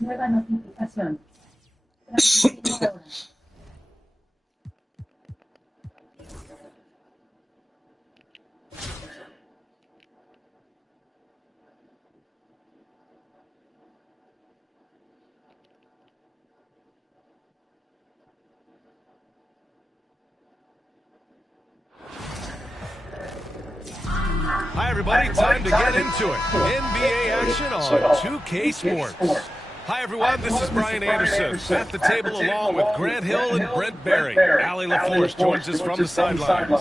Nueva notificación. Transmitir ahora. Hi, everybody. Time to get into it. NBA action on 2K Sports. Hi, everyone. This is Brian Anderson at the table along with Grant Hill and Brent Berry. Allie LaForce joins us from the sidelines.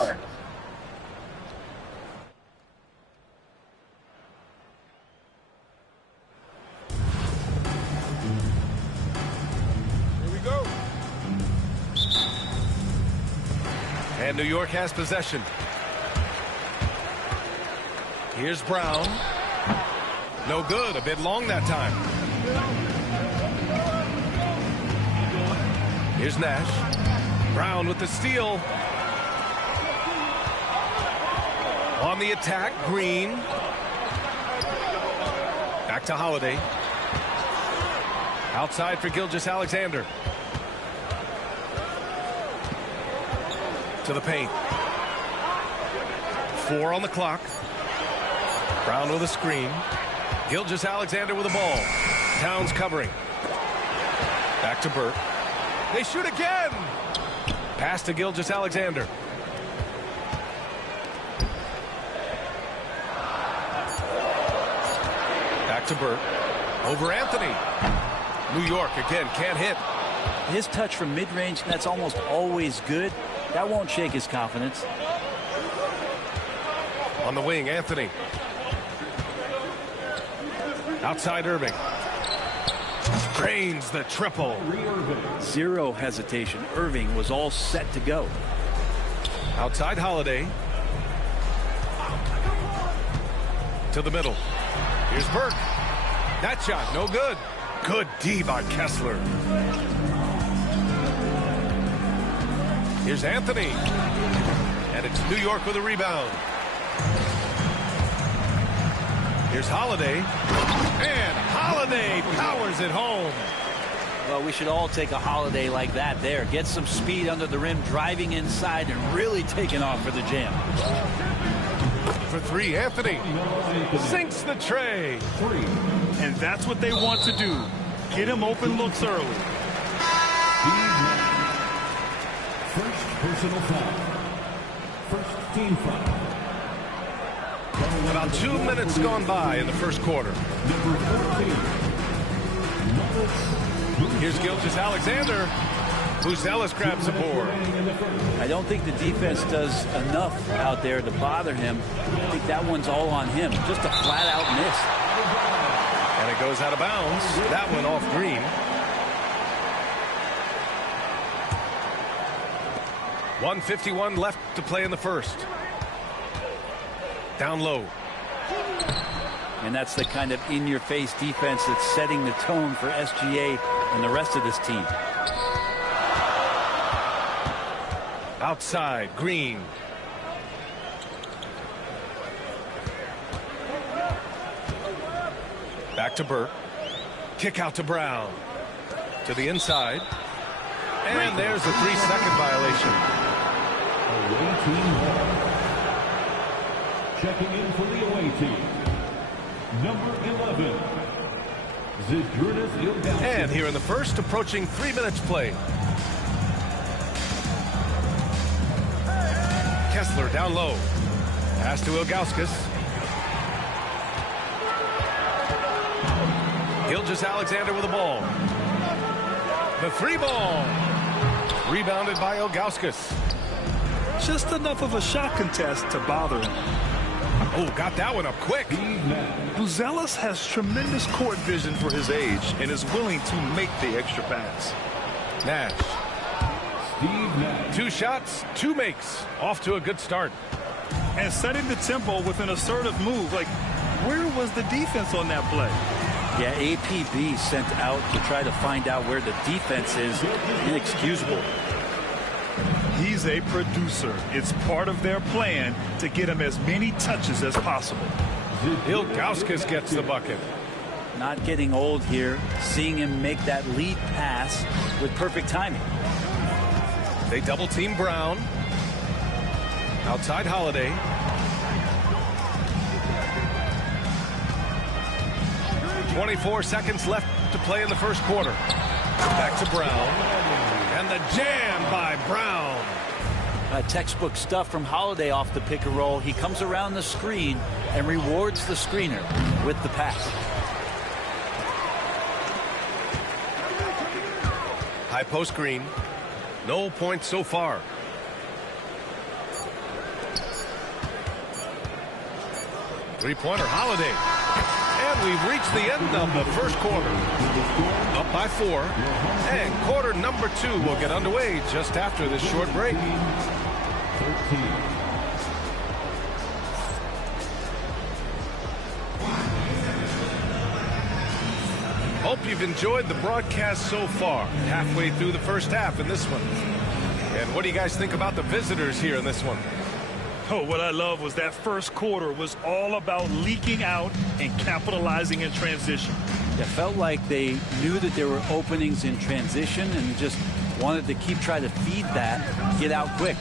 Here we go. And New York has possession. Here's Brown. No good. A bit long that time. Here's Nash. Brown with the steal. On the attack, Green. Back to Holiday. Outside for Gilgeous-Alexander. To the paint. 4 on the clock. Brown with a screen. Gilgeous-Alexander with the ball. Towns covering. Back to Burke. They shoot again. Pass to Gilgeous-Alexander. Back to Burke. Over Anthony. New York again can't hit. His touch from mid-range, that's almost always good. That won't shake his confidence. On the wing, Anthony. Outside Irving. Drains the triple. Zero hesitation. Irving was all set to go. Outside Holiday. To the middle. Here's Burke. That shot, no good. Good D by Kessler. Here's Anthony. And it's New York with a rebound. Here's Holiday. And Holiday powers it home. Well, we should all take a Holiday like that there. Get some speed under the rim, driving inside, and really taking off for the jam. For 3, Anthony. Sinks the tray. 3. And that's what they want to do. Get him open looks early. First personal foul. First team foul. About 2 minutes gone by in the first quarter. Here's Gilgeous-Alexander, who Zealous grabs a board. I don't think the defense does enough out there to bother him. I think that one's all on him. Just a flat-out miss. And it goes out of bounds. That one off Green. 1:51 left to play in the first. Down low. And that's the kind of in-your-face defense that's setting the tone for SGA and the rest of this team. Outside, Green. Back to Burke. Kick out to Brown. To the inside. And there's a 3-second violation. Away team ball. Checking in for the away team. Number 11. Zydrunas. And here in the first, approaching 3 minutes played. Kessler down low. Pass to Ilgauskas. Gilgeous-Alexander with the ball. The 3-ball. Rebounded by Ilgauskas. Just enough of a shot contest to bother him. Oh, got that one up quick. Zealous has tremendous court vision for his age and is willing to make the extra pass. Nash. 2 shots, 2 makes. Off to a good start. And setting the tempo with an assertive move. Like, where was the defense on that play? Yeah, APB sent out to try to find out where the defense is. Inexcusable. He's a producer. It's part of their plan to get him as many touches as possible. Ilgauskas gets the bucket. not getting old here. Seeing him make that lead pass with perfect timing. They double team Brown. Outside Holiday. .24 seconds left to play in the first quarter. Back to Brown. And the jam by Brown. Textbook stuff from Holiday off the pick and roll. He comes around the screen and rewards the screener with the pass. High post screen. No points so far. Three-pointer Holiday. And we've reached the end of the first quarter. Up by 4. And quarter number 2 will get underway just after this short break. 13. Hope you've enjoyed the broadcast so far. Halfway through the first half in this one. And what do you guys think about the visitors here in this one? Oh, what I love was that first quarter was all about leaking out and capitalizing in transition. It felt like they knew that there were openings in transition and just wanted to keep trying to feed that, get out quick.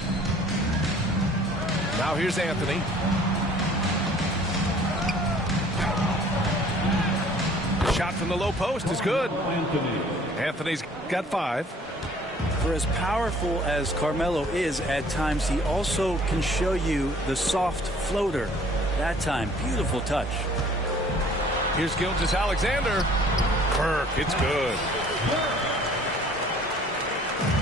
Now here's Anthony. Shot from the low post is good. Anthony's got 5. For as powerful as Carmelo is at times, he also can show you the soft floater. That time, beautiful touch. Here's Gilgeous-Alexander. Burke, it's good.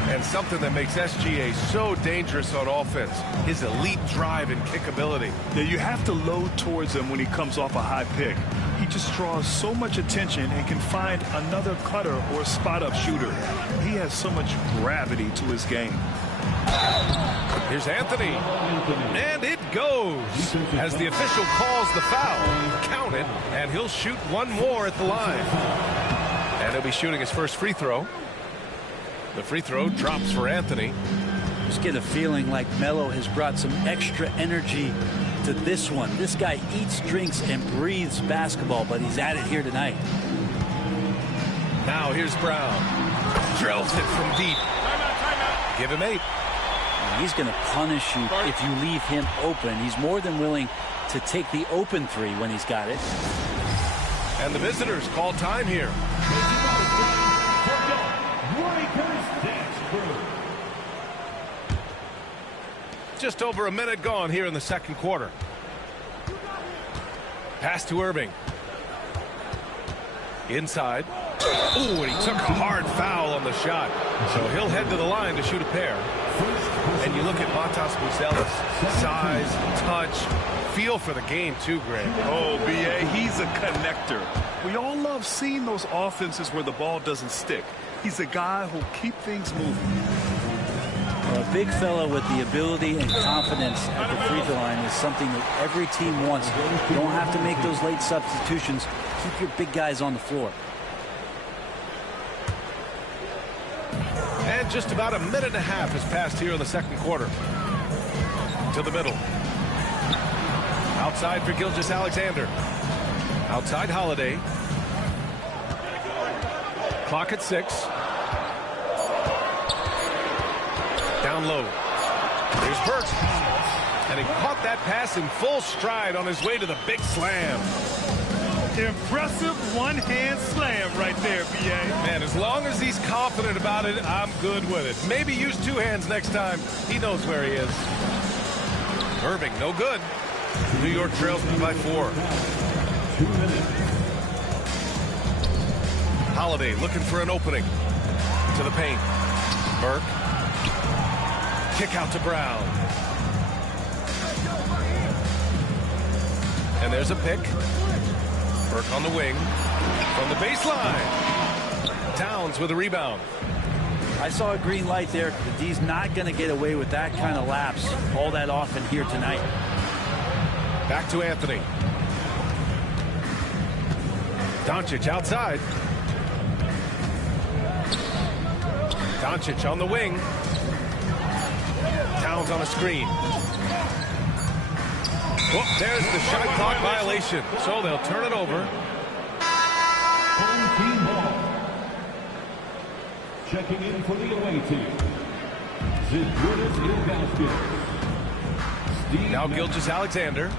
And something that makes SGA so dangerous on offense, his elite drive and kickability. Yeah, you have to load towards him when he comes off a high pick. He just draws so much attention and can find another cutter or spot-up shooter. He has so much gravity to his game. Here's Anthony. And it goes. As the official calls the foul. Count it, and he'll shoot one more at the line. And he'll be shooting his first free throw. The free throw drops for Anthony. Just get a feeling like Melo has brought some extra energy to this one. This guy eats, drinks, and breathes basketball, but he's at it here tonight. Now here's Brown. Drills it from deep. Give him 8. And he's going to punish you if you leave him open. He's more than willing to take the open 3 when he's got it. And the visitors call time here. Just over a minute gone here in the second quarter. Pass to Irving. Inside. Ooh, and he took a hard foul on the shot. So he'll head to the line to shoot a pair. And you look at Matas Buzelis. Size, touch, feel for the game too, Greg. Oh, B.A., he's a connector. We all love seeing those offenses where the ball doesn't stick. He's a guy who'll keep things moving. A big fella with the ability and confidence at the free throw line is something that every team wants. You don't have to make those late substitutions. Keep your big guys on the floor. And just about a minute and a half has passed here in the second quarter. To the middle. Outside for Gilgeous-Alexander. Outside Holiday. Clock at 6. Down low. Here's Burke. And he caught that pass in full stride on his way to the big slam. Impressive one-hand slam right there, B.A. Man, as long as he's confident about it, I'm good with it. Maybe use 2 hands next time. He knows where he is. Irving, no good. New York trails by 4. 2 minutes. Holiday looking for an opening. To the paint. Burke. Kick out to Brown. And there's a pick. Burke on the wing. From the baseline. Towns with a rebound. I saw a green light there. The D's not going to get away with that kind of lapse all that often here tonight. Back to Anthony. Doncic outside. Doncic on the wing. Towns on a screen. Oh, there's the shot clock violation. So they'll turn it over. Checking in for the away team. Now Gilgeous-Alexander.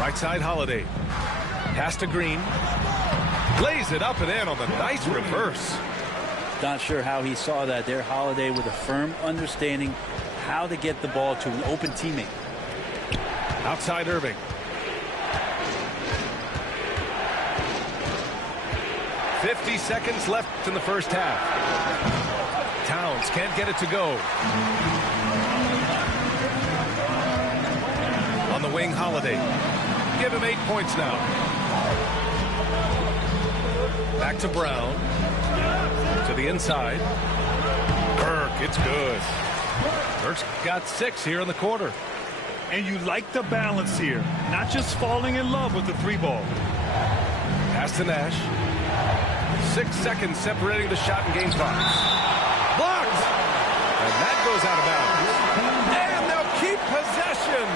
Right side, Holiday. Pass to Green. Lays it up and in on the nice reverse. Not sure how he saw that there. Holiday with a firm understanding how to get the ball to an open teammate. Outside Irving. "50 seconds left in the first half. Towns can't get it to go. On the wing, Holiday. Give him 8 points now. Back to Brown. To the inside. Burke, it's good. Burke's got 6 here in the quarter. And you like the balance here. Not just falling in love with the 3 ball. Pass to Nash. 6 seconds separating the shot and game clock. Blocked! And that goes out of bounds. And they'll keep possession.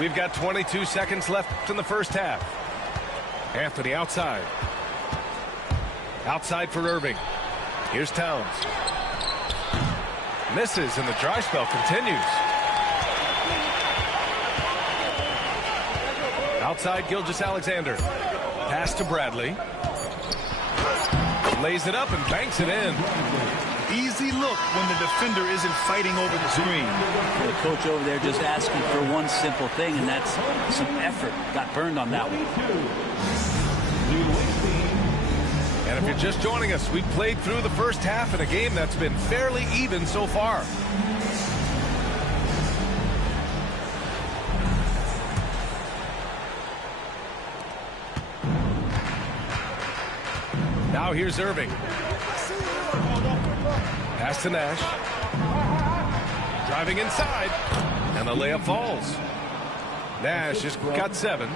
We've got 22 seconds left in the first half. Anthony outside. Outside for Irving. Here's Towns. Misses, and the dry spell continues. Outside, Gilgeous-Alexander. Pass to Bradley. Lays it up and banks it in. Easy look when the defender isn't fighting over the screen. The coach over there just asking for one simple thing, and that's some effort. Got burned on that one. And if you're just joining us, we've played through the first half in a game that's been fairly even so far. Now here's Irving. Pass to Nash. Driving inside. And the layup falls. Nash has got 7.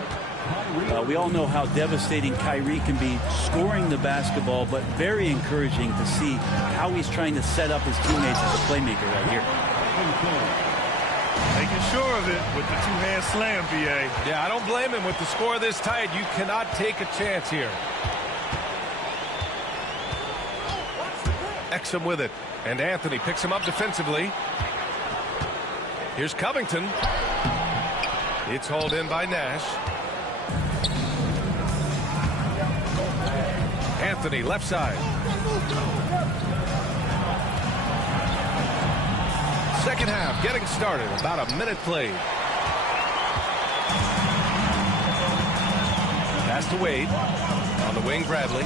We all know how devastating Kyrie can be scoring the basketball, but very encouraging to see how he's trying to set up his teammates as a playmaker right here. Making sure of it with the 2-hand slam, BA. Yeah, I don't blame him. With the score this tight, you cannot take a chance here. Exum with it, and Anthony picks him up defensively. Here's Covington. It's hauled in by Nash. Anthony left side. Second half getting started. About a minute played. Pass to Wade. On the wing, Bradley.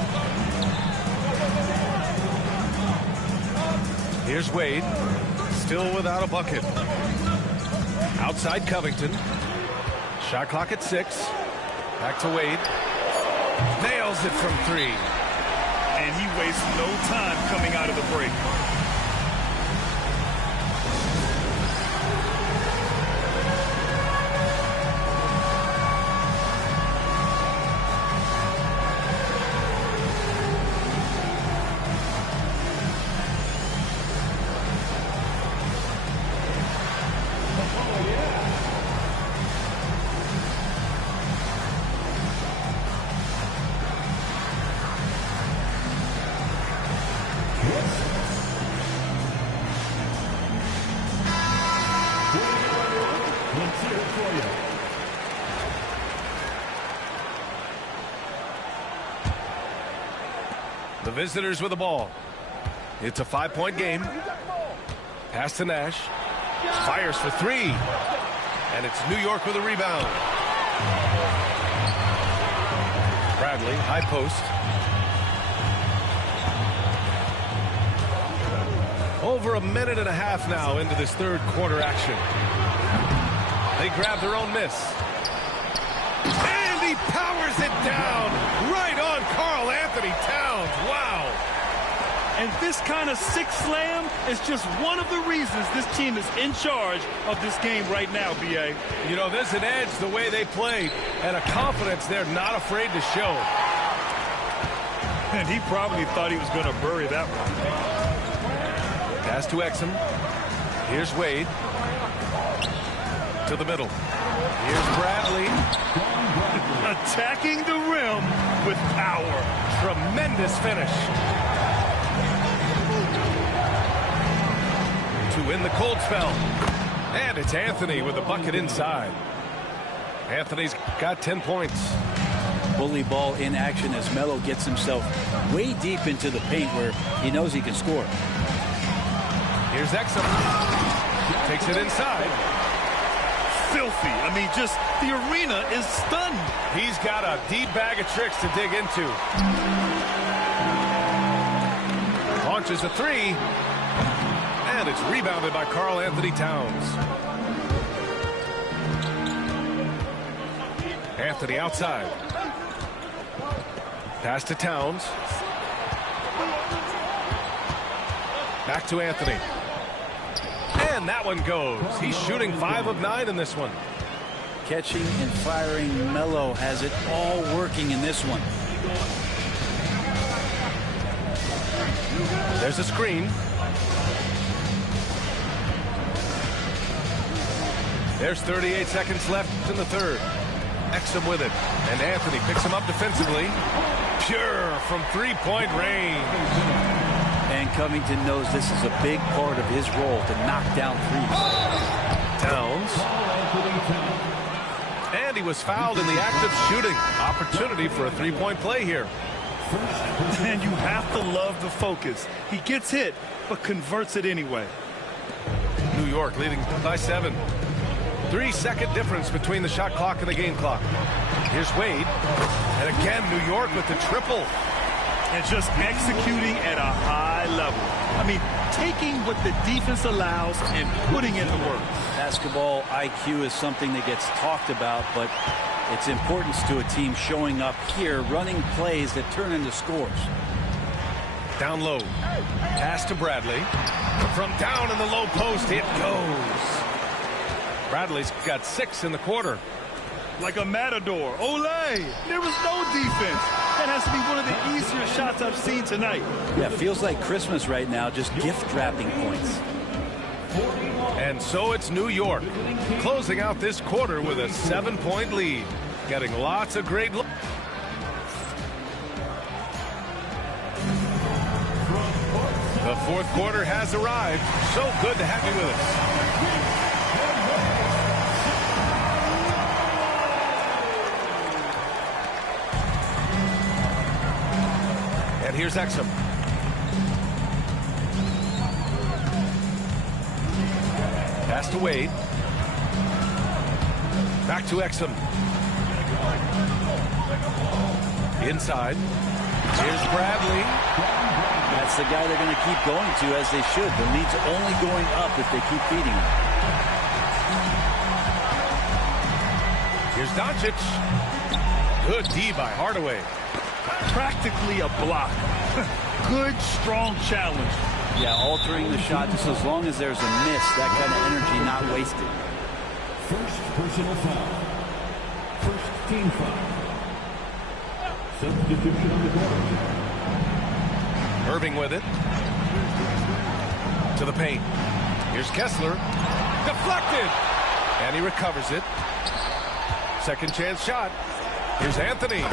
Here's Wade. Still without a bucket. Outside Covington. Shot clock at 6. Back to Wade. Nails it from 3. And he wastes no time coming out of the break. The visitors with the ball. It's a 5-point game. Pass to Nash. Fires for 3. And it's New York with a rebound. Bradley, high post. Over a minute and a half now into this third quarter action. They grab their own miss. And he powers it down right on Karl Anthony Towns. Wow. And this kind of sick slam is just one of the reasons this team is in charge of this game right now, BA. You know, there's an edge the way they play and a confidence they're not afraid to show. And he probably thought he was going to bury that one. Pass to Exum. Here's Wade. To the middle. Here's Bradley. Attacking the rim with power. Tremendous finish. To win the cold spell. And it's Anthony with the bucket inside. Anthony's got 10 points. Bully ball in action as Melo gets himself way deep into the paint where he knows he can score. Here's Exum. Takes it inside. Filthy. I mean, just the arena is stunned. He's got a deep bag of tricks to dig into. Launches a three. And it's rebounded by Karl Anthony Towns. Anthony outside. Pass to Towns. Back to Anthony. And that one goes. He's shooting 5 of 9 in this one. Catching and firing, Melo has it all working in this one. There's a screen. There's 38 seconds left in the third. Exum with it. And Anthony picks him up defensively. Pure from three-point range. And Covington knows this is a big part of his role to knock down threes. Towns. And he was fouled in the act of shooting. Opportunity for a three-point play here. And you have to love the focus. He gets hit, but converts it anyway. New York leading by 7. 3-second difference between the shot clock and the game clock. Here's Wade. And again, New York with the triple. And just executing at a high level. I mean, taking what the defense allows and putting in the work. Basketball IQ is something that gets talked about, but its importance to a team showing up here, running plays that turn into scores. Down low. Pass to Bradley. From down in the low post, it goes. Bradley's got 6 in the quarter. Like a matador. Olé! There was no defense. That has to be one of the easier shots I've seen tonight. Yeah, feels like Christmas right now, just gift wrapping points. And so it's New York, closing out this quarter with a 7-point lead. Getting lots of great looks. The fourth quarter has arrived. So good to have you with us. And here's Exum. Pass to Wade. Back to Exum. Inside. Here's Bradley. That's the guy they're going to keep going to, as they should. The lead's only going up if they keep feeding him. Here's Doncic. Good D by Hardaway. Practically a block. Good, strong challenge. Yeah, altering the shot just as long as there's a miss. That kind of energy not wasted. First personal foul. First team foul. Substitution on the court. Irving with it. To the paint. Here's Kessler. Deflected. And he recovers it. Second chance shot. Here's Anthony.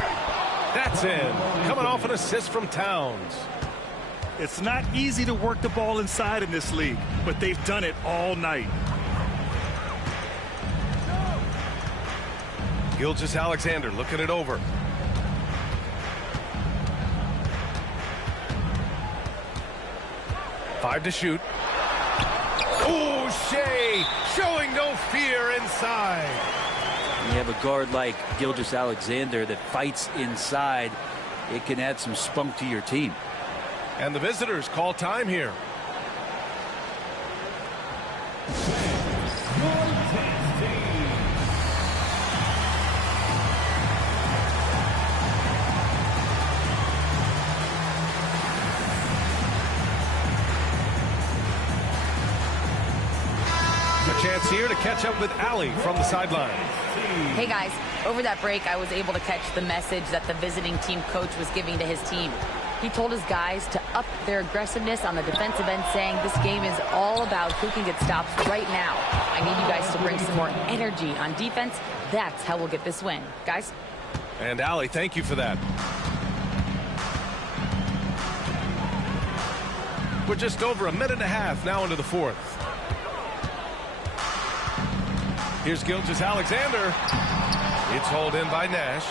That's in. Coming off an assist from Towns. It's not easy to work the ball inside in this league, but they've done it all night. Gilgeous-Alexander looking it over. Five to shoot. Oh, Shea showing no fear inside. You have a guard like Gilgeous-Alexander that fights inside. It can add some spunk to your team. And the visitors call time here. A chance here to catch up with Allie from the sideline. Hey guys, over that break I was able to catch the message that the visiting team coach was giving to his team. He told his guys to up their aggressiveness on the defensive end, saying this game is all about who can get stops right now. I need you guys to bring some more energy on defense. That's how we'll get this win. Guys? And Allie, thank you for that. We're just over a minute and a half now into the fourth. Here's Gilgeous-Alexander. It's hauled in by Nash.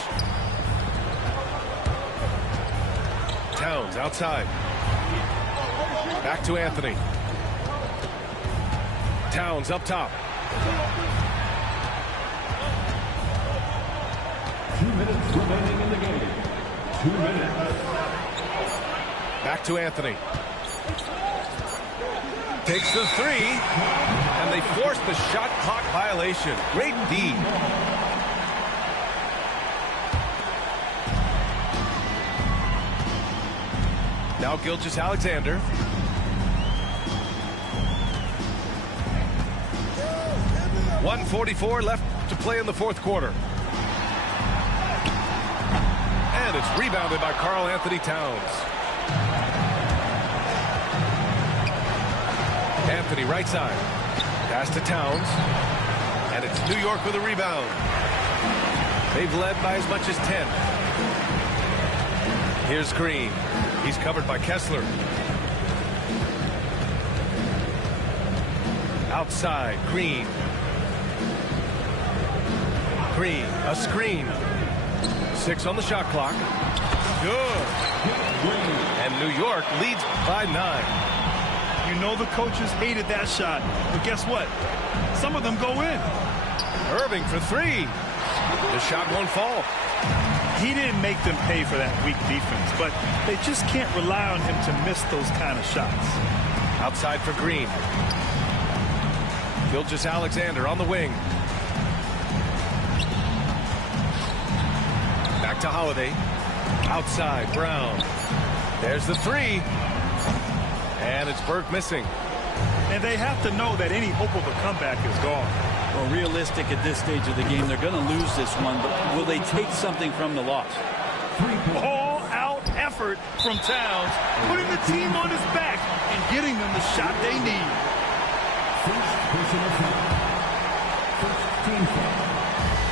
Towns outside. Back to Anthony. Towns up top. 2 minutes remaining in the game. 2 minutes. Back to Anthony. Takes the three, and they force the shot clock violation. Great D. Now Gilgeous-Alexander. .144 left to play in the fourth quarter. And it's rebounded by Karl-Anthony Towns. Anthony right side. Pass to Towns. And it's New York with a rebound. They've led by as much as 10. Here's Green. He's covered by Kessler. Outside, Green. Green, a screen. 6 on the shot clock. Good. And New York leads by 9. You know the coaches hated that shot, but guess what? Some of them go in. Irving for 3. The shot won't fall. He didn't make them pay for that weak defense, but they just can't rely on him to miss those kind of shots. Outside for Green. Gilgeous-Alexander on the wing. Back to Holiday. Outside, Brown. There's the 3. And it's Burke missing. And they have to know that any hope of a comeback is gone. Well, realistic at this stage of the game, they're going to lose this one, but will they take something from the loss? All-out effort from Towns, putting the team on his back and getting them the shot they need. First personal foul. First team foul.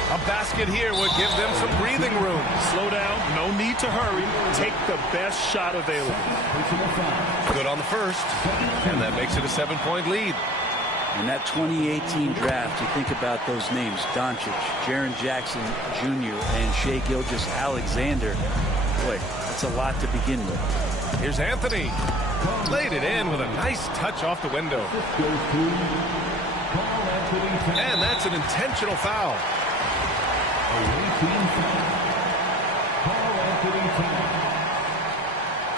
A basket here would give them some breathing room. Slow down, no need to hurry. Take the best shot available. Personal foul. Good on the first, and that makes it a 7-point lead. In that 2018 draft, you think about those names, Doncic, Jaren Jackson Jr., and Shai Gilgeous-Alexander. Boy, that's a lot to begin with. Here's Anthony. Laid it in with a nice touch off the window. Goes to Karl-Anthony Towns. And that's an intentional foul. Away team foul. Karl-Anthony Towns.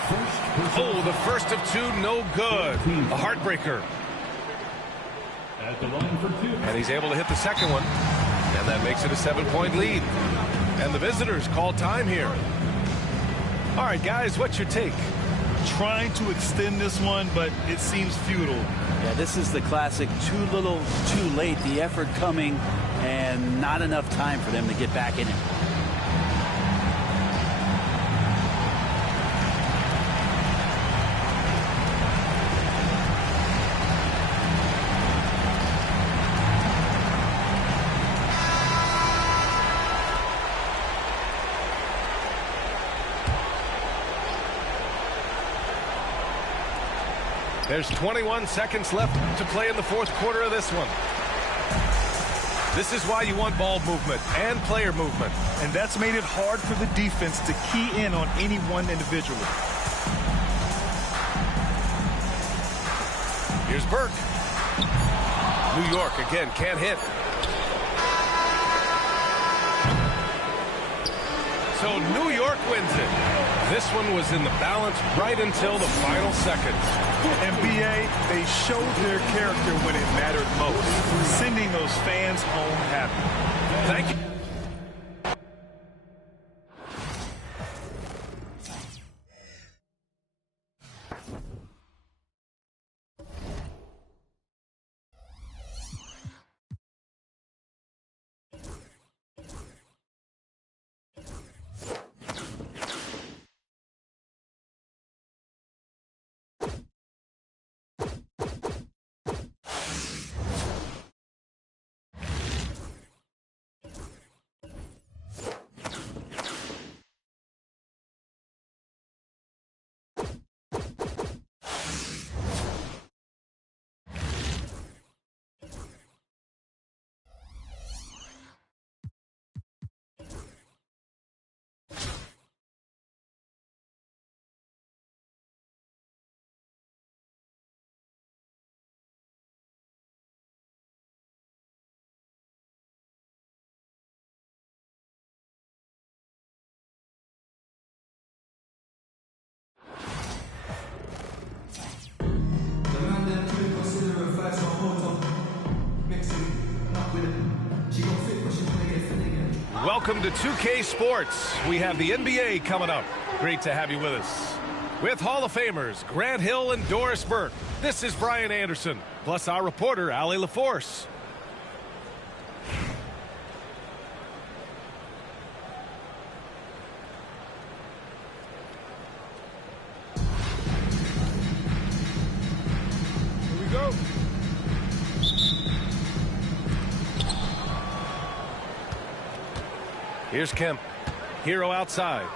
First personal Oh, the first of 2, no good. A heartbreaker. at the line for 2. And he's able to hit the second one. And that makes it a 7-point lead. And the visitors call time here. All right, guys, what's your take? Trying to extend this one, but it seems futile. Yeah, this is the classic too little, too late. The effort coming and not enough time for them to get back in it. There's 21 seconds left to play in the fourth quarter of this one. This is why you want ball movement and player movement. And that's made it hard for the defense to key in on any one individual. Here's Burke. New York again can't hit. So New York wins it. This one was in the balance right until the final seconds. NBA, they showed their character when it mattered most, sending those fans home happy. Thank you. welcome to 2K Sports. We have the NBA coming up. Great to have you with us. With Hall of Famers Grant Hill and Doris Burke, this is Brian Anderson, plus our reporter, Allie LaForce. Here we go. Here's Kemp. Hero outside.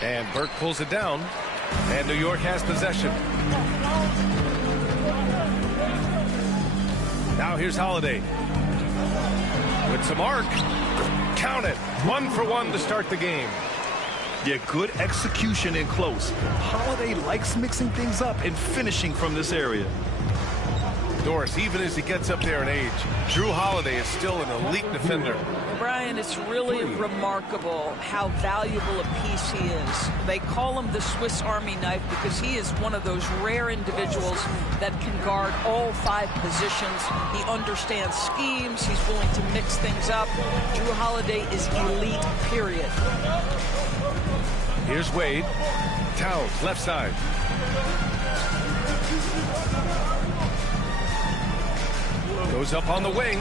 And Burke pulls it down. And New York has possession. Now here's Holiday. With some arc. Count it. 1 for 1 to start the game. Yeah, good execution in close. Holiday likes mixing things up and finishing from this area. Doris, even as he gets up there in age, Drew Holiday is still an elite defender. Brian, it's really remarkable how valuable a piece he is. They call him the Swiss Army knife because he is one of those rare individuals that can guard all 5 positions. He understands schemes. He's willing to mix things up. Drew Holiday is elite, period. Here's Wade. Towns, left side. Goes up on the wing.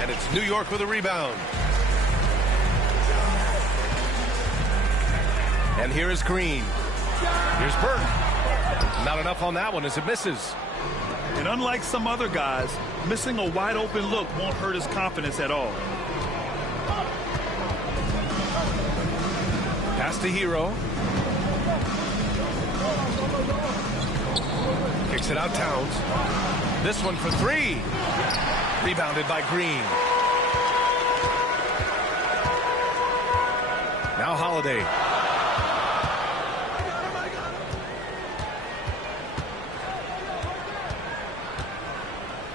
And it's New York with a rebound. And here is Green. Here's Burke. Not enough on that one as it misses. And unlike some other guys, missing a wide open look won't hurt his confidence at all. Pass to Hero. Kicks it out Towns. This one for 3. Rebounded by Green. Now Holiday.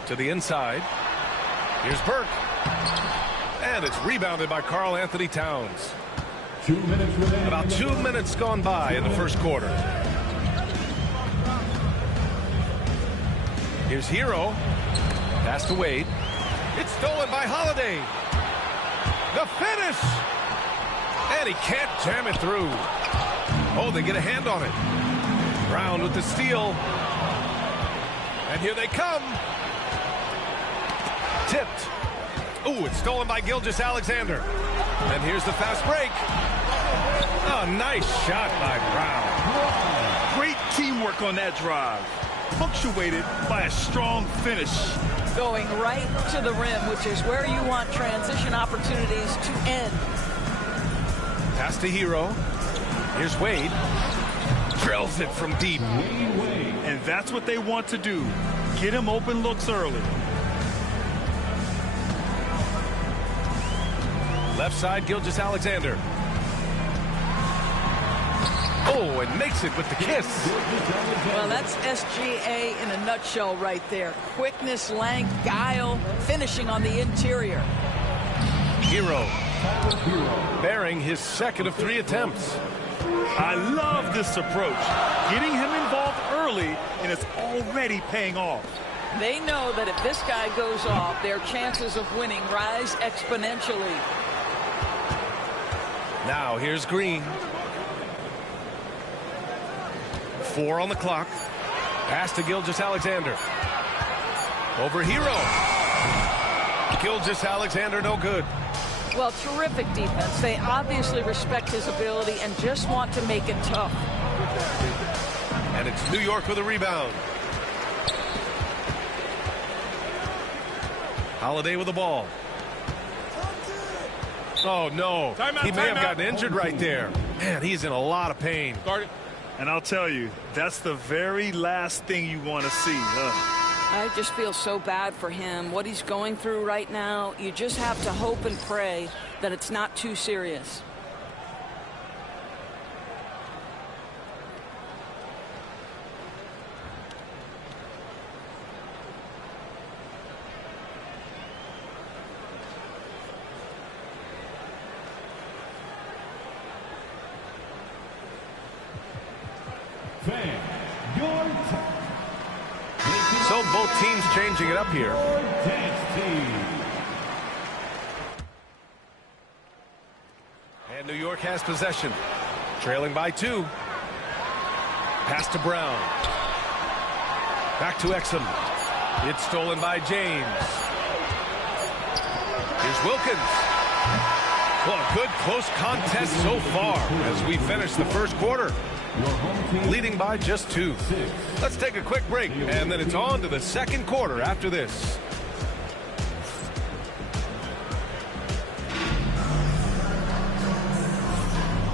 To the inside. Here's Burke. And it's rebounded by Karl Anthony Towns. 2 minutes remaining. About 2 minutes gone by in the first quarter. Here's Hero. Pass to Wade. It's stolen by Holiday. The finish. And he can't jam it through. Oh, they get a hand on it. Brown with the steal. And here they come. Tipped. Ooh, it's stolen by Gilgeous-Alexander. And here's the fast break. Oh, nice shot by Brown. Great teamwork on that drive. Punctuated by a strong finish. Going right to the rim, which is where you want transition opportunities to end. Pass to Hero. Here's Wade. Drills it from deep. And that's what they want to do. Get him open looks early. Left side, Gilgeous-Alexander. Oh, and makes it with the kiss. Well, that's SGA in a nutshell right there. Quickness, length, guile, finishing on the interior. Hero. Bearing his second of 3 attempts. I love this approach. Getting him involved early, and it's already paying off. They know that if this guy goes off, their chances of winning rise exponentially. Now, here's Green. 4 on the clock. Pass to Gilgeous-Alexander. Over Hero. Gilgeous-Alexander, no good. Well, terrific defense. They obviously respect his ability and just want to make it tough. And it's New York with a rebound. Holiday with the ball. Oh, no. He may have gotten injured right there. Man, he's in a lot of pain. And I'll tell you, that's the very last thing you want to see. I just feel so bad for him. What he's going through right now, you just have to hope and pray that it's not too serious. Fan, your So both teams changing it up here. dance team. And New York has possession. Trailing by 2. Pass to Brown. Back to Exum. It's stolen by James. Here's Wilkins. Well, a good close contest so far as we finish the first quarter. Leading by just 2. Let's take a quick break, and then it's on to the second quarter after this.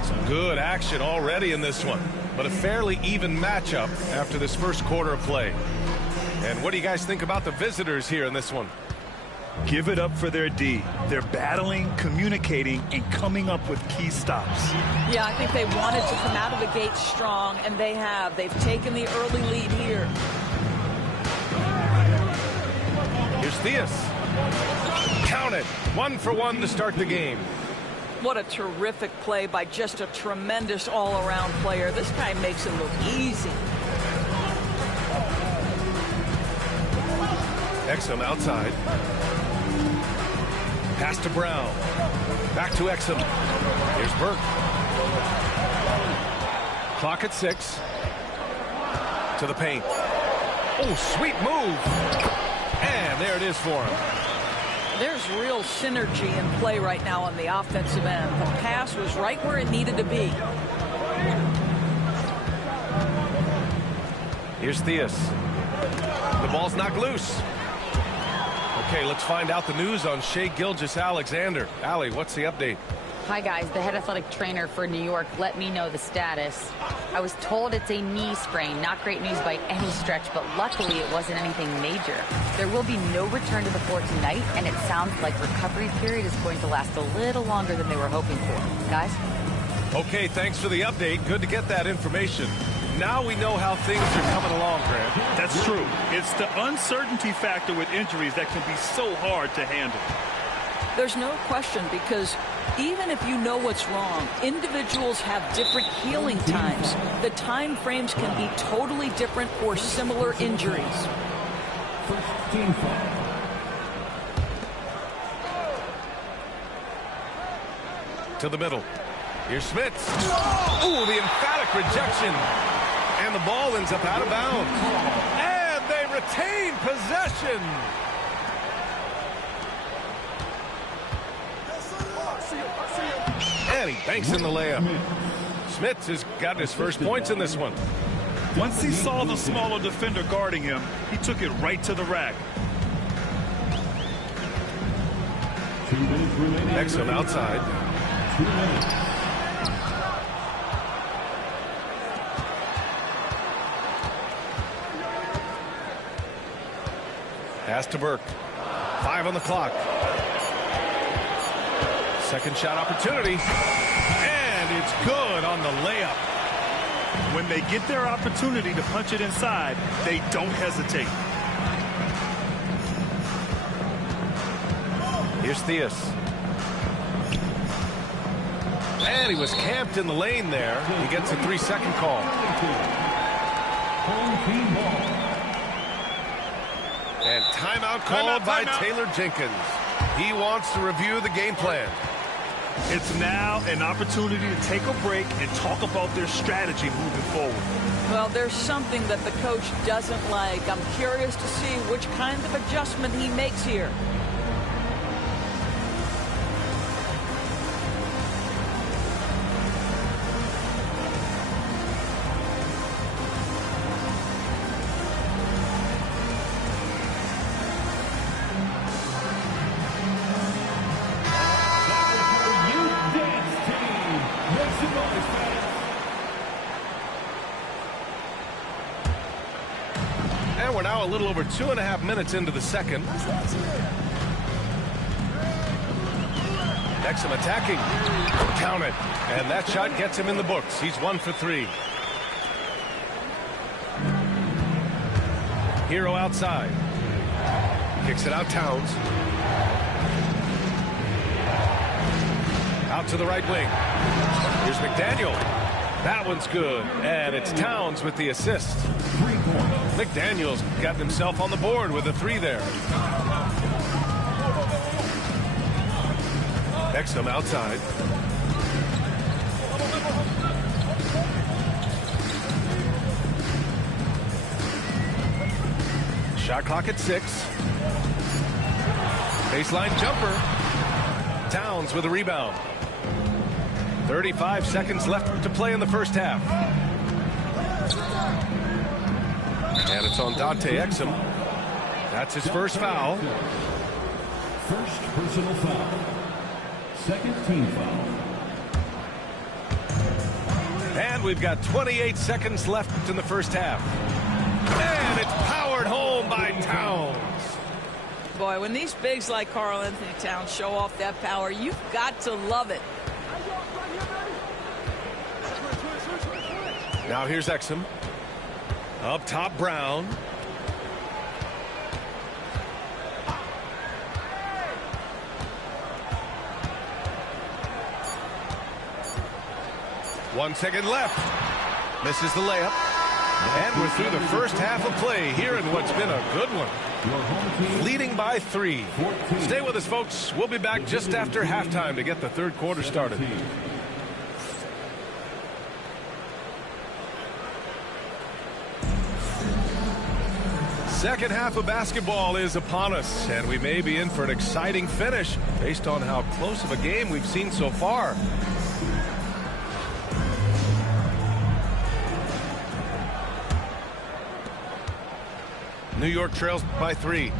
Some good action already in this one, but a fairly even matchup after this first quarter of play. And what do you guys think about the visitors here in this one? Give it up for their D. They're battling, communicating, and coming up with key stops. Yeah, I think they wanted to come out of the gate strong, and they have. They've taken the early lead here. Here's Theus. Count it. 1 for 1 to start the game. What a terrific play by just a tremendous all-around player. This guy makes it look easy. Exum outside. Pass to Brown. Back to Exum. Here's Burke. Clock at 6. To the paint. Oh, sweet move. And there it is for him. There's real synergy in play right now on the offensive end. The pass was right where it needed to be. Here's Theus. The ball's knocked loose. Okay, let's find out the news on Shai Gilgeous-Alexander. Allie, what's the update? Hi, guys. The head athletic trainer for New York let me know the status. I was told it's a knee sprain. Not great news by any stretch, but luckily it wasn't anything major. There will be no return to the floor tonight, and it sounds like recovery period is going to last a little longer than they were hoping for. Guys? Okay, thanks for the update. Good to get that information. Now we know how things are coming along, Grant. That's true. It's the uncertainty factor with injuries that can be so hard to handle. There's no question, because even if you know what's wrong, individuals have different healing times. The time frames can be totally different for similar injuries. First team foul. To the middle. Here's Smits. Ooh, the emphatic rejection. And the ball ends up out of bounds. And they retain possession. And he banks in the layup. Smits has got his first points in this one. Once he saw the smaller defender guarding him, he took it right to the rack. 2 minutes remaining. Exum outside. 2 minutes. Pass to Burke. 5 on the clock. Second shot opportunity. And it's good on the layup. When they get their opportunity to punch it inside, they don't hesitate. Here's Theus. And he was camped in the lane there. He gets a 3-second call. Home team ball. And timeout called by Taylor Jenkins. He wants to review the game plan. It's now an opportunity to take a break and talk about their strategy moving forward. Well, there's something that the coach doesn't like. I'm curious to see which kind of adjustment he makes here. And we're now a little over 2.5 minutes into the second. Exum attacking. Count it. And that shot gets him in the books. He's 1 for 3. Hero outside. Kicks it out, Towns. Out to the right wing. Here's McDaniel. That one's good, and it's Towns with the assist. McDaniel's got himself on the board with a 3 there. Exum outside. Shot clock at 6. Baseline jumper. Towns with a rebound. 35 seconds left to play in the first half. And it's on Dante Exum. That's his first foul. First personal foul. Second team foul. And we've got 28 seconds left in the first half. And it's powered home by Towns. Boy, when these bigs like Karl Anthony Towns show off that power, you've got to love it. Now here's Exum. Up top, Brown. One second left. Misses the layup. And we're through the first half of play here in what's been a good one. Leading by 3. Stay with us, folks. We'll be back just after halftime to get the third quarter started. Second half of basketball is upon us, and we may be in for an exciting finish based on how close of a game we've seen so far. New York trails by 3.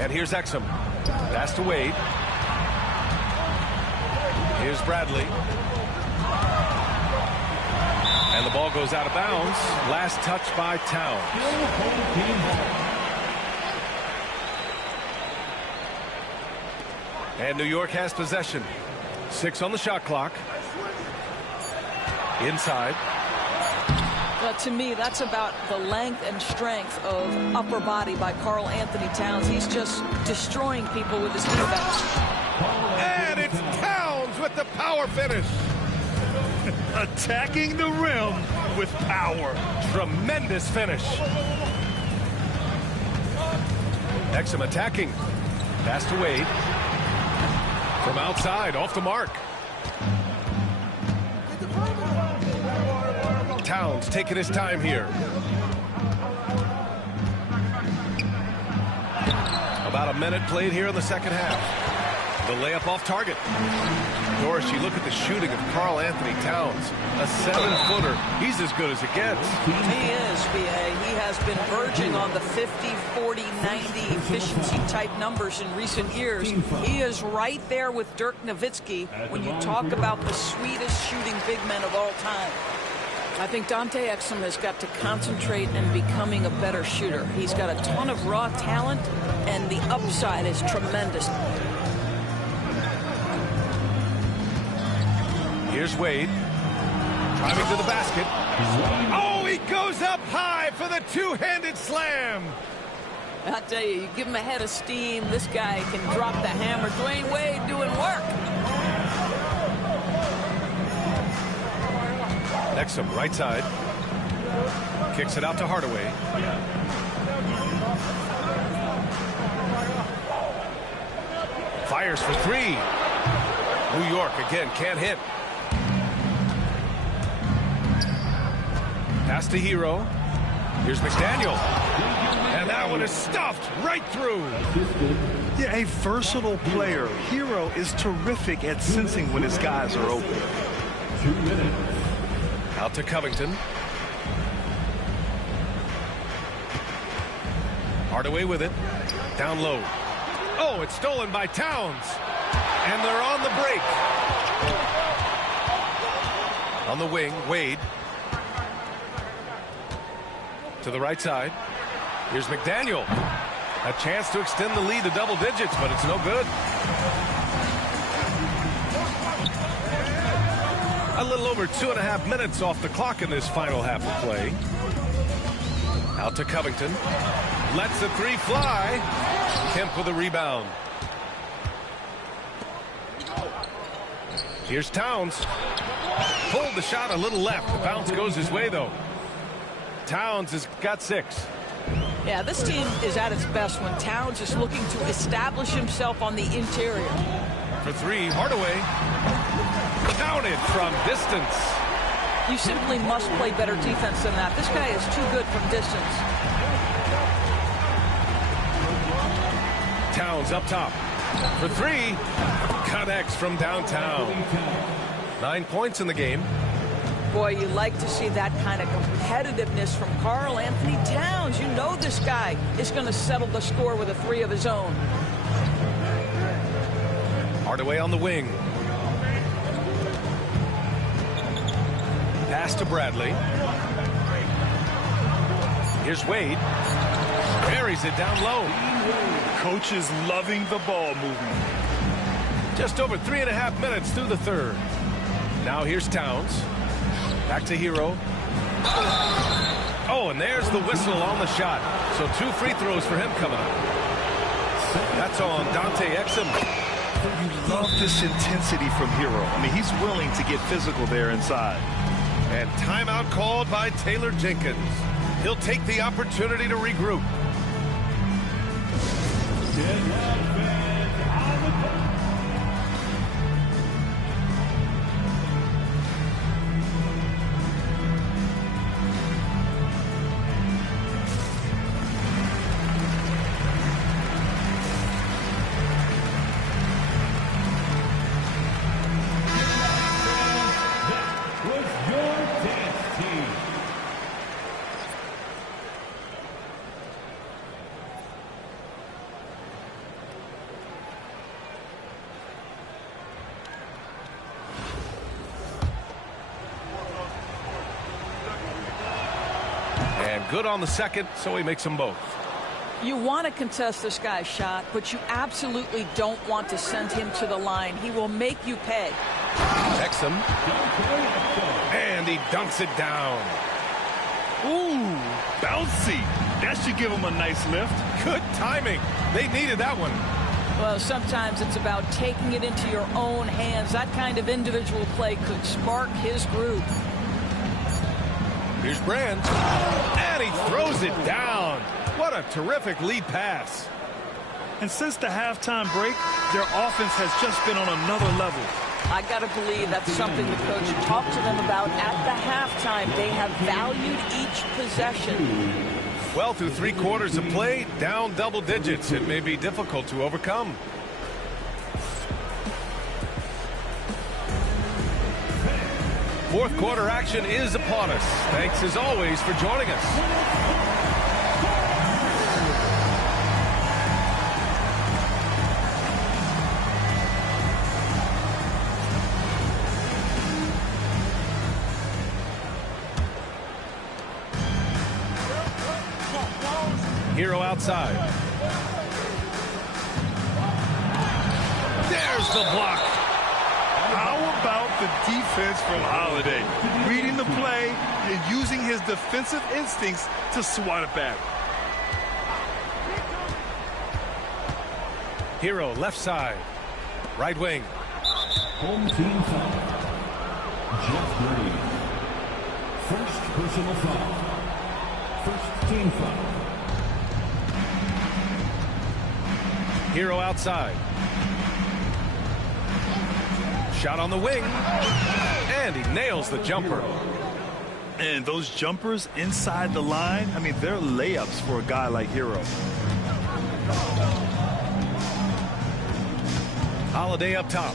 And here's Exum. Pass to Wade. Here's Bradley. And the ball goes out of bounds. Last touch by Towns. And New York has possession. 6 on the shot clock. Inside. But to me, that's about the length and strength of upper body by Karl Anthony Towns. He's just destroying people with his defense. And it's Towns with the power finish. Attacking the rim with power. Tremendous finish. Exum attacking. Pass to Wade. From outside, off the mark. Towns taking his time here. About a minute played here in the second half. The layup off target. Doris, you look at the shooting of Karl Anthony Towns. A 7-footer. He's as good as it gets. He is, B.A. He has been verging on the 50, 40, 90 efficiency type numbers in recent years. He is right there with Dirk Nowitzki when you talk about the sweetest shooting big men of all time. I think Dante Exum has got to concentrate in becoming a better shooter. He's got a ton of raw talent, and the upside is tremendous. Here's Wade. Driving to the basket. Oh, he goes up high for the two-handed slam. I'll tell you, you give him a head of steam, this guy can drop the hammer. Dwayne Wade doing work. Exum, right side. Kicks it out to Hardaway. Fires for 3. New York again can't hit. Pass to Hero. Here's McDaniel. And that one is stuffed right through. Yeah, a versatile player. Hero is terrific at sensing when his guys are open. 2 minutes. Out to Covington. Hardaway with it. Down low. Oh, it's stolen by Towns. And they're on the break. On the wing, Wade. To the right side. Here's McDaniel. A chance to extend the lead to double digits, but it's no good. A little over 2.5 minutes off the clock in this final half of play. Out to Covington. Lets the 3 fly. Kemp with a rebound. Here's Towns. Pulled the shot a little left. The bounce goes his way, though. Towns has got 6. Yeah, this team is at its best when Towns is looking to establish himself on the interior. For 3, Hardaway. Counted from distance. You simply must play better defense than that. This guy is too good from distance. Towns up top. For 3, connects from downtown. 9 points in the game. Boy, you like to see that kind of competitiveness from Karl Anthony Towns. You know this guy is going to settle the score with a 3 of his own. Hardaway on the wing. Pass to Bradley. Here's Wade. Buries it down low. Coach is loving the ball movement. Just over 3.5 minutes through the third. Now here's Towns. Back to Hero. Oh, and there's the whistle on the shot. So 2 free throws for him coming up. That's on Dante Exum. You love this intensity from Hero. I mean, he's willing to get physical there inside. And timeout called by Taylor Jenkins. He'll take the opportunity to regroup. Good on the second, so he makes them both. You want to contest this guy's shot, but you absolutely don't want to send him to the line. He will make you pay. Exum. And he dunks it down. Ooh, bouncy. That should give him a nice lift. Good timing. They needed that one. Well, sometimes it's about taking it into your own hands. That kind of individual play could spark his groove. Here's Brand. And he throws it down. What a terrific lead pass. And since the halftime break, their offense has just been on another level. I got to believe that's something the coach talked to them about at the halftime. They have valued each possession. Well, through 3 quarters of play, down double digits. It may be difficult to overcome. Fourth quarter action is upon us. Thanks as always for joining us. Hero outside. There's the block. How about the defense from Holiday? Reading the play and using his defensive instincts to swat it back. Hero left side. Right wing. Home team foul. Jeff Green. First personal foul. First team foul. Hero outside. Shot on the wing. And he nails the jumper. And those jumpers inside the line, I mean, they're layups for a guy like Hero. Holiday up top.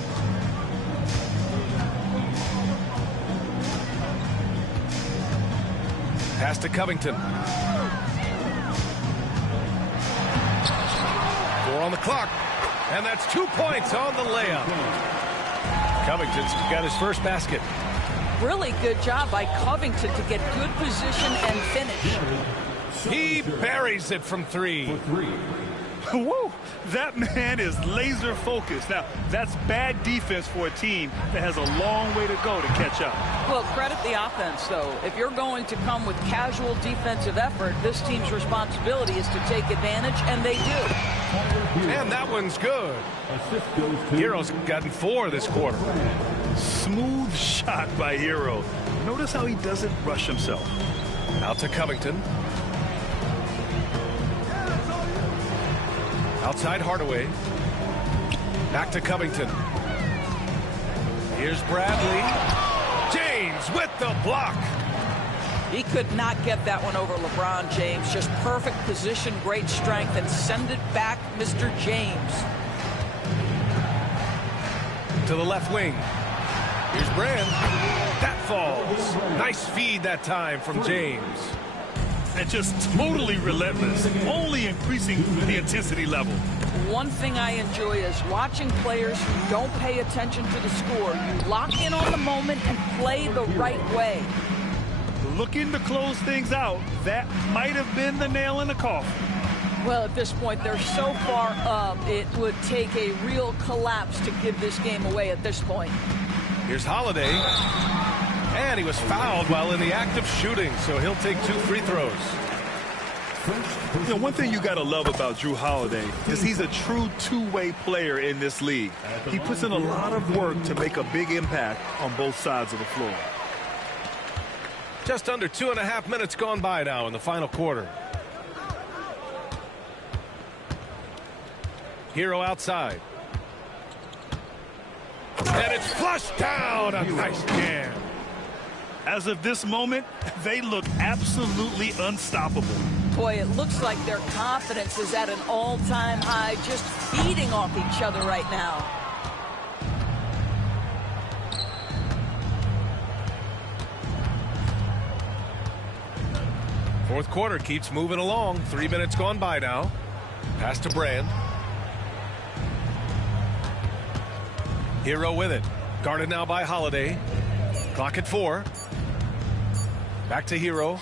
Pass to Covington. 4 on the clock. And that's 2 points on the layup. Covington's got his first basket. Really good job by Covington to get good position and finish. He buries it from 3. Woo! That man is laser focused. Now, that's bad defense for a team that has a long way to go to catch up. Well, credit the offense, though. If you're going to come with casual defensive effort, this team's responsibility is to take advantage, and they do. And that one's good. Hero's gotten 4 this quarter. Smooth shot by Hero. Notice how he doesn't rush himself. Out to Covington. Outside Hardaway. Back to Covington. Here's Bradley. James with the block. He could not get that one over LeBron James. Just perfect position, great strength, and send it back, Mr. James. To the left wing. Here's Brand. That falls. Nice feed that time from James. And just totally relentless, only increasing the intensity level. One thing I enjoy is watching players who don't pay attention to the score. You lock in on the moment and play the right way. Looking to close things out. That might have been the nail in the coffin. Well, at this point, they're so far up, it would take a real collapse to give this game away at this point. Here's Holiday. And he was fouled while in the act of shooting, so he'll take 2 free throws. You know, one thing you got to love about Jrue Holiday is he's a true two-way player in this league. He puts in a lot of work to make a big impact on both sides of the floor. Just under 2.5 minutes gone by now in the final quarter. Hero outside. And it's flushed down. A nice jam. As of this moment, they look absolutely unstoppable. Boy, it looks like their confidence is at an all-time high, just feeding off each other right now. Fourth quarter keeps moving along. 3 minutes gone by now. Pass to Brand. Hero with it. Guarded now by Holiday. Clock at 4. Back to Hero.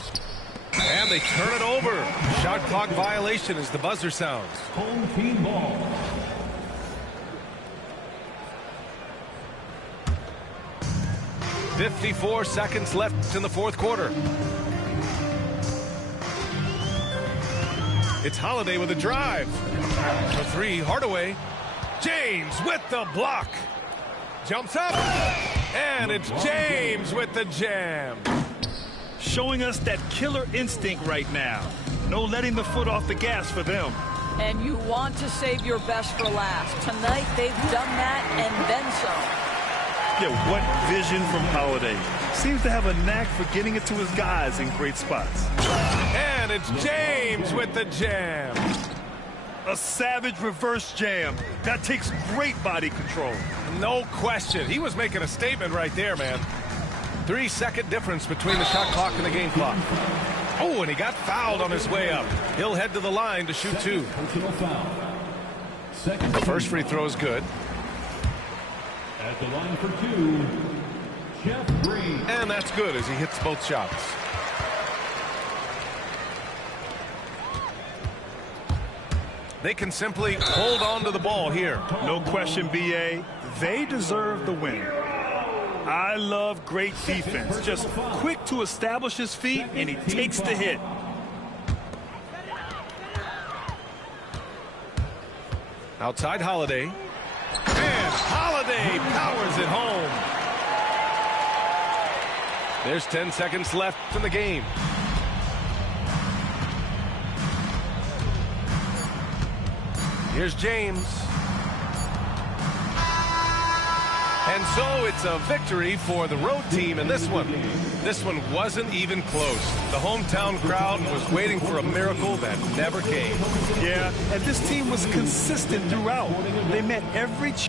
And they turn it over. Shot clock violation as the buzzer sounds. Home team ball. .54 seconds left in the fourth quarter. It's Holiday with a drive. For 3, Hardaway. James with the block. Jumps up. And it's James with the jam. Showing us that killer instinct right now. No letting the foot off the gas for them. And you want to save your best for last. Tonight, they've done that and then some. Yeah, what vision from Holiday. Seems to have a knack for getting it to his guys in great spots. And it's James with the jam. A savage reverse jam. That takes great body control. No question. He was making a statement right there, man. 3-second difference between the shot clock and the game clock. Oh, and he got fouled on his way up. He'll head to the line to shoot 2. The first free throw is good. At the line for 2, Jeff Green. And that's good as he hits both shots. They can simply hold on to the ball here. No question, B.A. They deserve the win. I love great defense. Just quick to establish his feet, and he takes the hit. Outside Holiday. And Holiday powers it home. There's 10 seconds left in the game. Here's James. And so it's a victory for the road team in this one. This one wasn't even close. The hometown crowd was waiting for a miracle that never came. Yeah, and this team was consistent throughout. They met every chance.